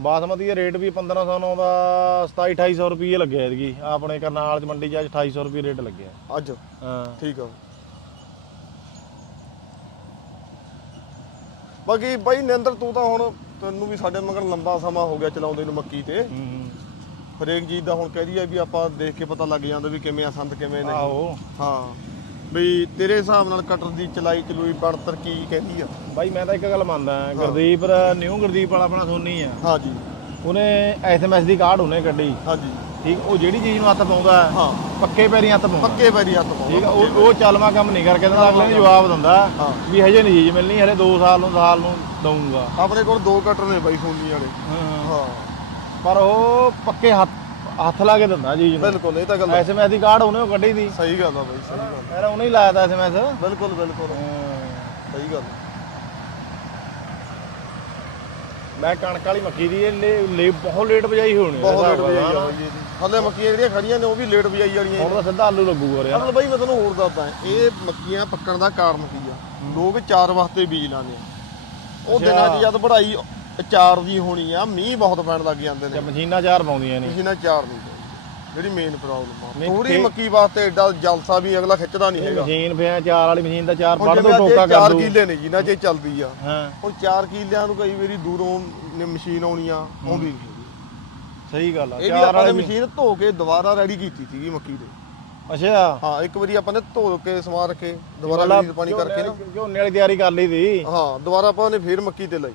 ਬਾਸਮਤੀ ਦਾ ਰੇਟ ਵੀ 1509 ਦਾ 27 2800 ਰੁਪਏ ਲੱਗਿਆ ਐਤਕੀ। ਆਪਣੇ ਕਰਨਾਲ ਚ ਮੰਡੀ ਚ ਅੱਜ 2800 ਰੁਪਏ ਰੇਟ ਲੱਗਿਆ। ਅੱਜ? ਹਾਂ। ਠੀਕ ਆ। ਬਾਕੀ ਬਾਈ ਨਿੰਦਰ ਤੂੰ ਤਾਂ ਹੁਣ ਤੈਨੂੰ ਵੀ ਸਾਡੇ ਮਗਰ ਲੰਬਾ ਸਮਾਂ ਹੋ ਗਿਆ ਚਲਾਉਂਦੇ ਨੂੰ ਮੱਕੀ ਤੇ। ਹੂੰ। ਹਰੇਕ ਚੀਜ਼ ਦਾ ਹੁਣ ਕਹਿ ਦਈਏ ਵੀ ਆਪਾਂ ਦੇਖ ਕੇ ਪਤਾ ਲੱਗ ਜਾਂਦਾ ਵੀ ਕਿਵੇਂ ਆ ਸੰਦ ਕਿਵੇਂ ਨਹੀਂ। ਆਹੋ। ਹਾਂ। ਵੀ ਤੇਰੇ ਹਿਸਾਬ ਨਾਲ ਕਟਰ ਦੀ ਚਲਾਈ ਚਲੂਈ ਬਣਤਰ ਕੀ ਕਹਿੰਦੀ ਆ? ਬਾਈ ਮੈਂ ਤਾਂ ਇੱਕ ਗੱਲ ਮੰਨਦਾ ਗੁਰਦੀਪ ਨਿਊ ਗੁਰਦੀਪ ਵਾਲਾ ਆਪਣਾ ਸੋਨੀ ਆ। ਹਾਂਜੀ। ਉਹਨੇ ਐਸਐਮਐਸ ਦੀ ਕਾਰਡ ਉਹਨੇ ਕੱਢੀ। ਹਾਂਜੀ। ਠੀਕ ਉਹ ਜਿਹੜੀ ਚੀਜ਼ ਨੂੰ ਹੱਥ ਪਾਉਂਦਾ ਹਾਂ। ਪੱਕੇ ਪੈਰੀਂ ਹੱਥ ਪਾਉਂਦਾ। ਪੱਕੇ ਪੈਰੀ ਹੱਥ ਪਾਉਂਦਾ। ਠੀਕ ਆ ਉਹ ਉਹ ਚੱਲਵਾ ਕੰਮ ਨਹੀਂ ਕਰਕੇ ਦਿੰਦਾ ਅਗਲੇ ਨੂੰ ਜਵਾਬ ਦਿੰਦਾ ਹਾਂ। ਵੀ ਹਜੇ ਨਹੀਂ ਚੀਜ਼ ਮਿਲਣੀ ਹਲੇ 2 ਸਾਲ ਨੂੰ ਸਾਲ ਨੂੰ ਦਊਂਗਾ। ਆਪਣੇ ਕੋਲ ਦੋ ਕਟਰ ਨੇ ਬਾਈ ਫੋਨੀ ਵਾਲੇ। ਹਾਂ। ਪਰ ਉਹ ਪੱਕੇ ਹੱਥ ਹੱਥ ਲਾ ਕੇ ਦਿੰਦਾ ਨੂੰ ਬਿਲਕੁਲ ਇਹ ਤਾਂ ਗੱਲ ਐਸਐਮਐਸ ਦੀ ਕਾਰਡ ਉਹਨੇ ਉਹ ਕੱਢੀ ਦੀ। ਸਹੀ ਗੱਲ ਆ ਬਾਈ ਸਹੀ ਗੱਲ ਮੇਰਾ ਉਹਨੇ ਹੀ ਲਾਇਆ ਤਾ ਐਸਐਮਐਸ ਬਿਲਕੁਲ ਬਿਲਕੁਲ। ਸਹੀ ਗੱਲ ਮੈਂ ਕਣਕ ਵਾਲੀ ਮੱਕੀ ਦੀ ਇਹ ਲੇ- ਲੇ ਬਹੁਤ ਲੇਟ ਬਜਾਈ ਹੋਣੀ ਆ ਬਹੁਤ ਇਹਦੇ ਲੇਟ ਹਿਸਾਬ ਵਜਾਈ ਨਾਲ ਆ ਬਾਈ ਇਹਦੀ ਹਲੇ ਮੱਕੀਆਂ ਜਿਹੜੀਆਂ ਖੜੀਆਂ ਨੇ ਉਹ ਵੀ ਲੇਟ ਵਜਾਈ ਵਾਲੀਆਂ ਹੁਣ ਤਾਂ ਸਿੱਧਾ ਆਲੂ ਲੱਗੂਗਾ ਰਿਆ ਮਤਲਬ ਬਾਈ ਮੈਂ ਤੁਹਾਨੂੰ ਹੋਰ ਦੱਸਦਾ ਇਹ ਮੱਕੀਆਂ ਪੱਕਣ ਦਾ ਕਾਰਨ ਕੀ ਆ? ਲੋਕ ਚਾਰ ਵਾਸਤੇ ਬੀਜ ਲਾਉਂਦੇ ਆ। ਉਹ ਅੱਛਾ। ਦਿਨਾਂ 'ਚ ਜਦ ਬੜਾਈ ਚਾਰ ਦੀ ਹੋਣੀ ਆ ਮੀਂਹ ਬਹੁਤ ਪੈਣ ਲੱਗ ਜਾਂਦੇ ਨੇ। ਮਸ਼ੀਨਾਂ ਚਾਰ ਪਾਉਂਦੀਆਂ ਨਹੀਂ ਮਸ਼ੀਨਾਂ ਚਾਰ ਨਹੀਂ ਚਾਹੀਦੀਆਂ। ਜਿਹੜੀ ਮੇਨ ਪ੍ਰੋਬਲਮ ਆ। ਨਹੀਂ, ਤੇ- ਮੱਕੀ ਵਾਸਤੇ ਐਡਾ ਜਲਸਾ ਵੀ ਅਗਲਾ ਖਿੱਚਦਾ ਨਹੀਂ ਹੈਗਾ। ਮਸ਼ੀਨ ਪਿਆ ਚਾਰ ਵਾਲੀ ਮਸ਼ੀਨ ਦਾ ਚਾਰ ਹੁਣ ਫੜ ਦੋ ਜਿਵੇਂ ਟੋਕਾ ਕਰ ਚਾਰ ਦੂ ਕਿੱਲੇ ਨੇ ਜਿਨ੍ਹਾਂ 'ਚ ਇਹ ਚੱਲਦੀ ਆ। ਹਾਂ। ਹੁਣ ਚਾਰ ਕਿੱਲਿਆਂ ਨੂੰ ਕਈ ਵਾਰੀ ਦੂਰੋਂ ਨੇ ਮਸ਼ੀਨ ਆਉਣੀ ਆ ਆਉਂਦੀ ਨਹੀਂ ਸਹੀ ਗੱਲ ਆ ਇਹ ਵੀ ਚਾਰ ਆਪਾਂ ਨੇ ਵਾਲੀ ਮਸ਼ੀਨ ਧੋ ਕੇ ਦੁਬਾਰਾ ਰੈਡੀ ਕੀਤੀ ਸੀਗੀ ਮੱਕੀ ਦੇ। ਅੱਛਾ। ਹਾਂ ਇੱਕ ਵਾਰੀ ਆਪਾਂ ਨੇ ਧੋ ਕੇ ਸਮਾਰ ਕੇ ਦੁਬਾਰਾ ਪਾਣੀ ਕਰਕੇ ਨਾ। ਝੋਨੇ ਵਾਲੀ ਤਿਆਰੀ ਕਰ ਲਈ ਦੀ ਹਾਂ ਦੁਬਾਰਾ ਆਪਾਂ ਨੇ ਫੇਰ ਮੱਕੀ ਤੇ ਲਈ।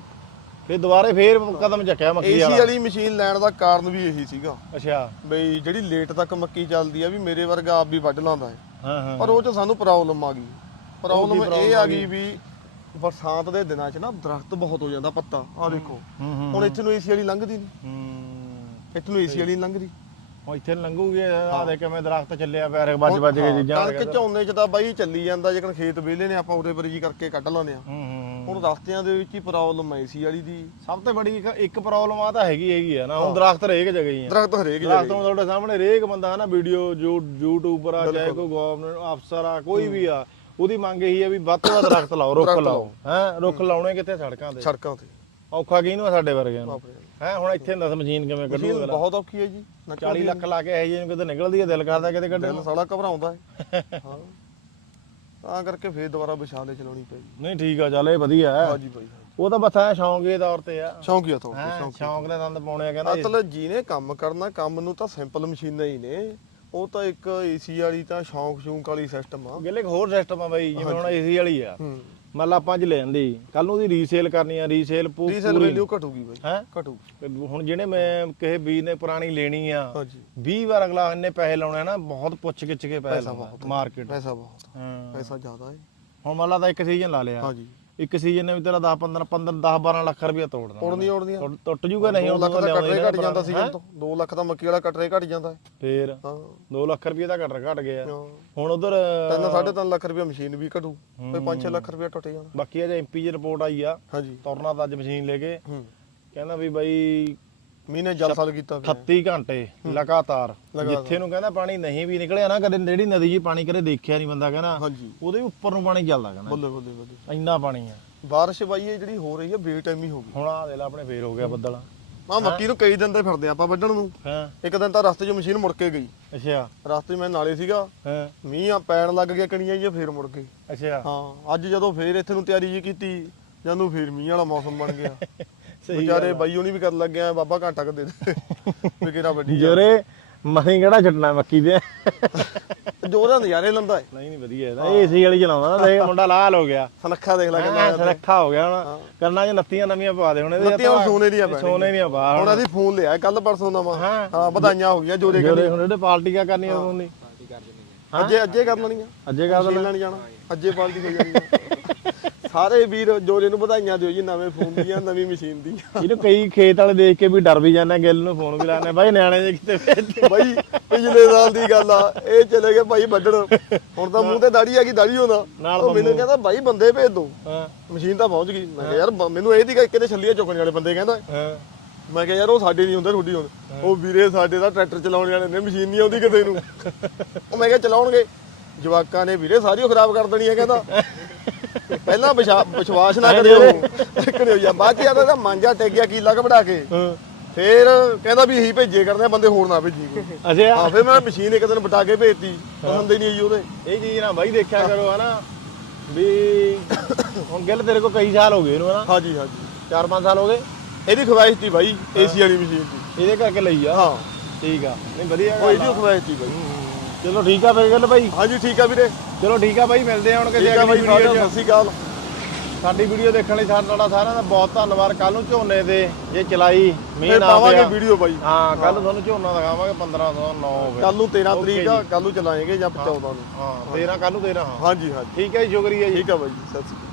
ਫਿਰ ਦੁਬਾਰੇ ਫੇਰ ਕਦਮ ਚੱਕਿਆ ਮੱਕੀ ਏਸੀ ਵਾਲਾ। ਵਾਲੀ ਮਸ਼ੀਨ ਲੈਣ ਦਾ ਕਾਰਨ ਵੀ ਇਹੀ ਸੀਗਾ। ਅੱਛਾ। ਬਈ ਜਿਹੜੀ ਲੇਟ ਤੱਕ ਮੱਕੀ ਚੱਲਦੀ ਆ ਵੀ ਮੇਰੇ ਵਰਗਾ ਆਪ ਵੀ ਵੱਢ ਲਾਂਦਾ ਹੈ ਹਾਂ ਹਾਂ। ਪਰ ਉਹ ਚ ਸਾਨੂੰ ਪ੍ਰੋਬਲਮ ਆ ਗਈ। ਪ੍ਰੋਬਲਮ ਇਹ ਆ ਗਈ ਵੀ ਬਰਸਾਤ ਦੇ ਦਿਨਾਂ 'ਚ ਨਾ ਦਰਖਤ ਬਹੁਤ ਹੋ ਜਾਂਦਾ ਪੱਤਾ। ਆ ਦੇਖੋ। ਹੁਣ ਇੱਥੇ ਨੂੰ ਏਸੀ ਵਾਲੀ ਲੰਘਦੀ ਨਹੀਂ ਹੂੰ। ਇੱਥੇ ਨੂੰ ਏਸੀ ਵਾਲੀ ਨਹੀਂ ਲੰਘਦੀ। ਹੁਣ ਇੱਥੇ ਲੰਘੂਗੇ ਆ ਦੇ ਕਿਵੇਂ ਦਰਖਤ ਚੱਲਿਆ ਪਿਆ ਰੇ ਵੱਜ ਵੱਜ ਕੇ ਚੀਜ਼ਾਂ ਕਣਕ ਝੋਨੇ ਚ ਤਾਂ ਬਾਈ ਚੱਲੀ ਜਾਂਦਾ ਜੇਕਰ ਖੇਤ ਵਿਹਲੇ ਨੇ ਆਪਾਂ ਉਰੇ ਪਰੀ ਜੀ ਕਰਕੇ ਕੱਢ ਲਾਉਂਦੇ ਆ ਹੂੰ ਹੂੰ ਹੁਣ ਰਸਤਿਆਂ ਦੇ ਵਿੱਚ ਹੀ ਪ੍ਰੋਬਲਮ ਆਈ ਸੀ ਵਾਲੀ ਦੀ। ਸਭ ਤੋਂ ਬੜੀ ਇੱਕ- ਪ੍ਰੋਬਲਮ ਆ ਤਾਂ ਹੈਗੀ ਹੈਗੀ ਆ ਨਾ ਹੁਣ ਦਰਖਤ ਹਰੇਕ ਜਗ੍ਹਾ ਹੀ ਆ। ਦਰਖਤ ਹਰੇਕ ਦਰਖਤ ਜਗ੍ਹਾ ਹੁਣ ਤੁਹਾਡੇ ਸਾਹਮਣੇ ਹਰੇਕ ਬੰਦਾ ਨਾ ਵੀਡੀਓ ਯੂਟਿਊਬਰ ਆ ਚਾਹੇ ਕੋਈ ਗਵਰਨਮੈਂਟ ਅਫਸਰ ਆ ਕੋਈ ਵੀ ਆ ਉਹਦੀ ਮੰਗ ਇਹੀ ਆ ਵੀ ਵੱਧ ਤੋਂ ਵੱਧ ਦਰਖਤ ਲਾਓ ਰੁੱਖ ਲਾਓ। ਹੈ ਰੁੱਖ ਲਾਉਣੇ ਕਿੱਥੇ? ਸੜਕਾਂ ਤੇ। ਸੜਕਾਂ ਤੇ। ਔਖਾ ਕਿਹਨੂੰ ਆ ਸਾਡੇ ਵਰਗਿਆਂ ਨੂੰ? ਹੈ ਹੁਣ ਇੱਥੇ ਦੱਸ ਮਸ਼ੀਨ ਕਿਵੇਂ ਕੱਢੂ ਮਸ਼ੀਨ ਬਹੁਤ ਔਖੀ ਹੈ ਜੀ। 40 ਲੱਖ ਲਾ ਕੇ ਇਹ ਜਿਹੇ ਨੂੰ ਕਿਤੇ ਨਿਕਲਦੀ ਹੈ ਦਿਲ ਕਰਦਾ ਕਿਤੇ ਕੱਢਣ ਦਿਲ ਨੂੰ। ਸਾਲਾ ਘਬਰਾਉਂਦਾ ਹੈ। ਹਾਂ। ਤਾਂ ਕਰਕੇ ਫੇਰ ਦੁਬਾਰਾ ਵਿਸ਼ਾਲੇ ਚਲਾਉਣੀ ਪਈ ਨਹੀਂ ਠੀਕ ਆ ਚੱਲ ਇਹ ਵਧੀਆ ਹੈ। ਹਾਂਜੀ ਬਾਈ ਉਹ ਤਾਂ ਬਥਾ ਸ਼ੌਂਕ ਦੇ ਤੌਰ ਤੇ ਆ। ਸ਼ੌਂਕੀਆ ਤੋਂ ਹੈਂ, ਸ਼ੌਂਕ ਦੇ ਦੰਦ ਪਾਉਣੇ ਆ ਕਹਿੰਦਾ। ਅਸਲ ਜਿਹਨੇ ਕੰਮ ਕਰਨਾ ਕੰਮ ਨੂੰ ਤਾਂ ਸਿੰਪਲ ਮਸ਼ੀਨਾਂ ਹੀ ਨੇ। ਉਹ ਤਾਂ ਇੱਕ ਏਸੀ ਵਾਲੀ ਤਾਂ ਸ਼ੌਂਕ ਸ਼ੌਂਕ ਵਾਲੀ ਸਿਸਟਮ ਆ। ਗਿੱਲੇ ਇੱਕ ਹੋਰ ਸਿਸਟਮ ਆ ਬਾਈ ਜਿਵੇਂ ਹੁਣ ਏਸੀ ਵਾਲੀ ਆ। ਹੂੰ। ਮੰਨ ਲਾ ਅੱਜ ਲੈ ਜਾਂਦੀ। ਕੱਲ ਨੂੰ ਉਹਦੀ ਰੀਸੇਲ ਕਰਨੀ ਆ ਰੀਸੇਲ ਡੀਜ਼ਲ ਵੈਲਿਊ ਘਟੂਗੀ ਬਾਈ ਹੈ? ਘਟੂ ਹੁਣ ਜਿਹੜੇ ਮੈਂ ਕਿਸੇ ਵੀਰ ਨੇ ਪੁਰਾਣੀ ਲੈਣੀ ਆ ਹਾਂਜੀ। 20 ਵਾਰ ਅਗਲਾ ਇੰਨੇ ਪੈਸੇ ਲਾਉਣੇ ਨਾ ਬਹੁਤ ਪੁੱਛ ਗਿੱਛ ਕੇ ਪੈਸੇ ਲਾਉਣਾ ਮਾਰਕੀਟ ਪੈਸਾ ਬਹੁਤ ਹਾਂ। ਪੈਸਾ ਜ਼ਿਆਦਾ ਹੈ ਹੁਣ ਮੰਨ ਲਾ ਤਾਂ ਇੱਕ ਸੀਜ਼ਨ ਲਾ ਲਿਆ। ਹਾਂਜੀ। ਇੱਕ ਸੀਜ਼ਨ ਨੇ ਵੀ ਤੇਰਾ 10 15 15 10 12 ਲੱਖ ਰੁਪਇਆ ਤੋੜਨਾ ਉੜਦੀਆਂ ਉੜਦੀਆਂ ਟੁੱਟ- ਟੁੱਟ ਜੂਗਾ ਨਹੀਂ 2 ਉਹ ਲੱਖ ਦਾ ਕਟਰੇ ਘਟ ਜਾਂਦਾ? ਸੀਜ਼ਨ ਤੋਂ 2 ਲੱਖ ਦਾ ਮੱਕੀ ਵਾਲਾ ਕਟਰੇ ਘਟ ਜਾਂਦਾ ਹੈ। ਫੇਰ ਹਾਂ। 2 ਲੱਖ ਰੁਪਏ ਦਾ ਘਟ ਘਟ ਗਿਆ। ਹਾਂ। ਹੁਣ ਉਧਰ ਤਿੰਨ ਸਾਢੇ ਤਿੰਨ ਲੱਖ ਰੁਪਏ ਮਸ਼ੀਨ ਵੀ ਘਟੂ ਕੋਈ 5-6 ਲੱਖ ਰੁਪਏ ਟੁੱਟ ਜਾਣਾ। ਬਾਕੀ ਅਜੇ ਐਮਪੀ ਦੀ ਰਿਪੋਰਟ ਆਈ ਆ। ਹਾਂਜੀ। ਤੁਰਨਾ ਤਾਂ ਅੱਜ ਮਸ਼ੀਨ ਲੈ ਕੇ। ਹੂੰ। ਕਹਿੰਦਾ ਵੀ ਬਾਈ ਮੀਨੇ ਜਲ ਸਾਲ ਕੀਤਾ ਪਿਆ 38 ਘੰਟੇ ਲਗਾਤਾਰ। ਜਿੱਥੇ ਨੂੰ ਕਹਿੰਦਾ ਪਾਣੀ ਨਹੀਂ ਵੀ ਨਿਕਲਿਆ ਨਾ ਕਦੇ ਜਿਹੜੀ ਨਦੀ ਜੀ ਪਾਣੀ ਕਦੇ ਦੇਖਿਆ ਨਹੀਂ ਬੰਦਾ ਕਹਿੰਦਾ। ਹਾਂਜੀ। ਉਹਦੇ ਉੱਪਰ ਨੂੰ ਪਾਣੀ ਚੱਲਦਾ ਕਹਿੰਦਾ। ਬੱਲੇ ਬੱਲੇ ਬੱਲੇ। ਇੰਨਾ ਪਾਣੀ ਆ। ਬਾਰਿਸ਼ ਬਾਈ ਇਹ ਜਿਹੜੀ ਹੋ ਰਹੀ ਹੈ ਬੇਟਾਈਮੀ ਹੋ ਗਈ। ਹੁਣ ਆ ਦੇ ਲਾ ਆਪਣੇ ਫੇਰ ਹੋ ਗਿਆ ਬੱਦਲ। ਆ ਮੱਕੀ ਨੂੰ ਕਈ ਦਿਨ ਤੇ ਫਿਰਦੇ ਆਪਾਂ ਵੱਢਣ ਨੂੰ। ਹਾਂ? ਇੱਕ ਦਿਨ ਤਾਂ ਰਸਤੇ 'ਚ ਮਸ਼ੀਨ ਮੁੜ ਕੇ ਗਈ। ਅੱਛਾ। ਰਸਤੇ 'ਚ ਮੈਂ ਨਾਲੇ ਸੀਗਾ। ਹਾਂ? ਮੀਂਹ ਆ ਪੈਣ ਲੱਗ ਗਿਆ ਕਣੀਆਂ ਜੀ ਫੇਰ ਮੁੜ ਗਈ ਅੱਛਾ। ਹਾਂ ਅੱਜ ਜਦੋਂ ਫੇਰ ਇੱਥੇ ਨੂੰ ਤਿਆਰੀ ਜੀ ਕੀਤੀ ਜਦੋਂ ਫੇਰ ਮੀਂਹ ਵਾਲਾ ਮੌਸਮ ਬਣ ਗਿਆ। ਵਿਚਾਰੇ ਬਾਈ ਹੁਣੀ ਵੀ ਕਰਨ ਲੱਗਿਆ ਬਾਬਾ ਘੰਟਾ ਕ ਦੇ ਦੇ ਵੀ ਕਿਹੜਾ ਵੱਡੀ ਆ। ਜਰੇ ਮਹੀਂ ਕਿਹੜਾ ਛੱਡਣਾ ਮੱਕੀ ਦੇ? ਜੋਰਾਂ ਨਜ਼ਾਰੇ ਲੰਦਾ ਹੈ ਨਹੀਂ ਨਹੀਂ ਵਧੀਆ ਇਹਦਾ। ਏਸੀ ਵਾਲੀ ਚਲਾਉਂਦਾ ਨਾ ਦੇਖ। ਮੁੰਡਾ ਲਾਲ ਹੋ ਗਿਆ। ਸਨੱਖਾ ਦੇਖ ਲੈ ਹਾਂ ਸੁਰੱਖਾ ਹੋ ਗਿਆ ਹੁਣ। ਕੰਨਾਂ 'ਚ ਨੱਤੀਆਂ ਨਵੀਆਂ ਪਾ ਦੇ ਹੁਣ ਇਹਦੇ ਨੱਤੀਆਂ ਹੁਣ ਸੋਨੇ ਦੀਆਂ ਪੈਣੀਆਂ। ਸੋਨੇ ਦੀਆਂ ਪਾ ਹੁਣ। ਅਸੀਂ ਫੋਨ ਲਿਆ ਕੱਲ ਪਰਸੋਂ ਦਾ ਵਾ ਹਾਂ। ਵਧਾਈਆਂ ਹੋ ਗਈਆਂ ਜੋਰੇ ਜਿਹੜੇ ਹੁਣ ਜਿਹੜੇ ਪਾਰਟੀਆਂ ਕਰਨੀਆਂ ਉਹਦੀ ਅੱਜੇ ਅੱਜੇ ਕਰ ਲੈਣੀਆਂ। ਅੱਜੇ ਕਰ ਲੈਣ। ਜਾਣਾ। ਅੱਜੇ ਪਾਲਟੀ ਹੋ ਜਾਣੀ ਆ। ਸਾਰੇ ਵੀਰ ਜੋਰੇ ਨੂੰ ਵਧਾਈਆਂ ਦਿਓ ਜੀ ਨਵੇਂ ਫੋਨ ਦੀਆਂ ਨਵੀਂ ਮਸ਼ੀਨ ਦੀਆਂ। ਇਹਨੂੰ ਕਈ ਖੇਤ ਵਾਲੇ ਦੇਖ ਕੇ ਵੀ ਡਰ ਵੀ ਜਾਂਦੇ ਗਿੱਲ ਨੂੰ ਫੋਨ ਵੀ ਲਾਣੇ ਬਾਈ ਨਿਆਣੇ ਜੇ ਕਿਤੇ ਬਾਈ ਪਿਛਲੇ ਸਾਲ ਦੀ ਗੱਲ ਆ ਇਹ ਚਲੇ ਗਏ ਭਾਈ ਵੱਢਣ। ਹੁਣ ਤਾਂ ਮੂੰਹ ਤੇ ਦਾੜੀ ਆ ਗਈ ਦਾੜੀ ਹੋਣਾ। ਨਾਲ ਉਹ ਮੈਨੂੰ ਕਹਿੰਦਾ ਬਾਈ ਬੰਦੇ ਭੇਜ ਦੋ। ਹਾਂ। ਮਸ਼ੀਨ ਤਾਂ ਪਹੁੰਚ ਗਈ। ਮੈਂ ਕਿਹਾ ਯਾਰ ਬ- ਮੈਨੂੰ ਇਹ ਦੀ ਕਿਤੇ ਛੱਲੀਆਂ ਚੁੱਕਣ ਵਾਲੇ ਬੰਦੇ ਕਹਿੰਦਾ। ਹਾਂ। ਮੈਂ ਕਿਹਾ ਯਾਰ ਉਹ ਸਾਡੇ ਨਹੀਂ ਹੁੰਦੇ ਤੁਹਾਡੀ ਹੁਣ ਉਹ ਵੀਰੇ ਸਾਡੇ ਦਾ ਟਰੈਕਟਰ ਚਲਾਉਣ ਵਾਲੇ ਨੇ ਮਸ਼ੀਨ ਨਹੀਂ ਆਉਂਦੀ ਕਿਤੇ ਨੂੰ। ਉਹ ਮੈਂ ਕਿਹਾ ਚਲਾਉਣਗੇ। ਜਵਾਕਾਂ ਨੇ ਵੀਰੇ ਸਾਰੀ ਉਹ ਖਰਾਬ ਕਰ ਦੇਣੀ ਹੈ ਕਹਿੰਦਾ। ਪਹਿਲਾਂ ਵਿਸ਼ਾ- ਵਿਸ਼ਵਾਸ ਨਾ ਕਰਿਓ ਕਰਿਓ ਜਾਂ ਬਾਅਦ ਚ ਆਦਾ ਮਾਂਜਾ ਟਿਕ ਗਿਆ ਕੀਲਾ ਘਬੜਾ ਕੇ। ਫੇਰ ਕਹਿੰਦਾ ਵੀ ਇਹੀ ਭੇਜੇ ਕਰਦੇ ਆ ਬੰਦੇ ਹੋਰ ਨਾ ਭੇਜੀ ਕੋਈ। ਅੱਛਾ ਹਾਂ ਫੇਰ ਮੈਂ ਮਸ਼ੀਨ ਇੱਕ ਦਿਨ ਬਟਾ ਕੇ ਭੇਜਤੀ ਪਸੰਦ ਹੀ ਨਹੀਂ ਆਈ ਉਹਦੇ। ਇਹ ਚੀਜ਼ ਨਾ ਬਾਈ ਦੇਖਿਆ ਕਰੋ ਹਨਾ ਵੀ ਹੁਣ ਗਿੱਲ ਤੇਰੇ ਕੋਲ ਕਈ ਸਾਲ ਹੋ ਗਏ ਇਹਨੂੰ ਹਨਾ। ਹਾਂਜੀ ਹਾਂਜੀ। 4-5 ਸਾਲ ਹੋ ਗਏ। ਇਹਦੀ ਖਵਾਇਸ਼ ਸੀ ਬਾਈ ਏਸੀ ਵਾਲੀ ਮਸ਼ੀਨ ਦੀ। ਇਹਦੇ ਕਰਕੇ ਲਈ ਆ। ਹਾਂ। ਠੀਕ ਆ। ਨਹੀਂ ਵਧੀਆ ਉਹ ਗੱਲ ਇਹਦੀ ਆ। ਖਵਾਇਸ਼ ਸੀ ਬਾਈ। ਚਲੋ ਠੀਕ ਆ ਫੇਰ ਗੱਲ ਬਾਈ। ਹਾਂਜੀ ਠੀਕ ਆ ਵੀਰੇ। ਚਲੋ ਠੀਕ ਆ ਬਾਈ ਮਿਲਦੇ ਆ ਹੁਣ ਠੀਕ ਕਿਸੇ ਆ ਅਗਲੀ ਵੀਡੀਓ 'ਚ। ਸਤਿ ਸ਼੍ਰੀ ਅਕਾਲ। ਸਾਡੀ ਵੀਡੀਓ ਦੇਖਣ ਲਈ ਸਾਡਾ ਤੁਹਾਡਾ ਸਾਰਿਆਂ ਦਾ ਬਹੁਤ ਧੰਨਵਾਦ। ਕੱਲ ਨੂੰ ਝੋਨੇ ਦੇ ਜੇ ਚਲਾਈ ਮੀਂਹ ਫੇਰ ਨਾ ਪਾਵਾਂਗੇ ਪਿਆ ਵੀਡੀਓ ਬਾਈ। ਹਾਂ ਕੱਲ ਨੂੰ ਤੁਹਾਨੂੰ ਝੋਨਾ ਦਿਖਾਵਾਂਗੇ 1509 ਹੋਵੇ ਕੱਲ ਨੂੰ 13 Okay ਤਰੀਕ ਆ ਕੱਲ ਨੂੰ ਚਲਾਏਗੇ ਜਾਂ 14 ਨੂੰ ਹਾਂ 13 ਕੱਲ ਨੂੰ 13 ਹਾਂ ਹਾਂਜੀ ਹਾਂਜੀ। ਠੀਕ ਹੈ ਜੀ ਸ਼ੁਕਰੀਆ ਜੀ। ਠੀਕ ਆ ਬਾਈ ਜੀ ਸਤਿ ਸ਼੍ਰੀ ਅਕਾਲ।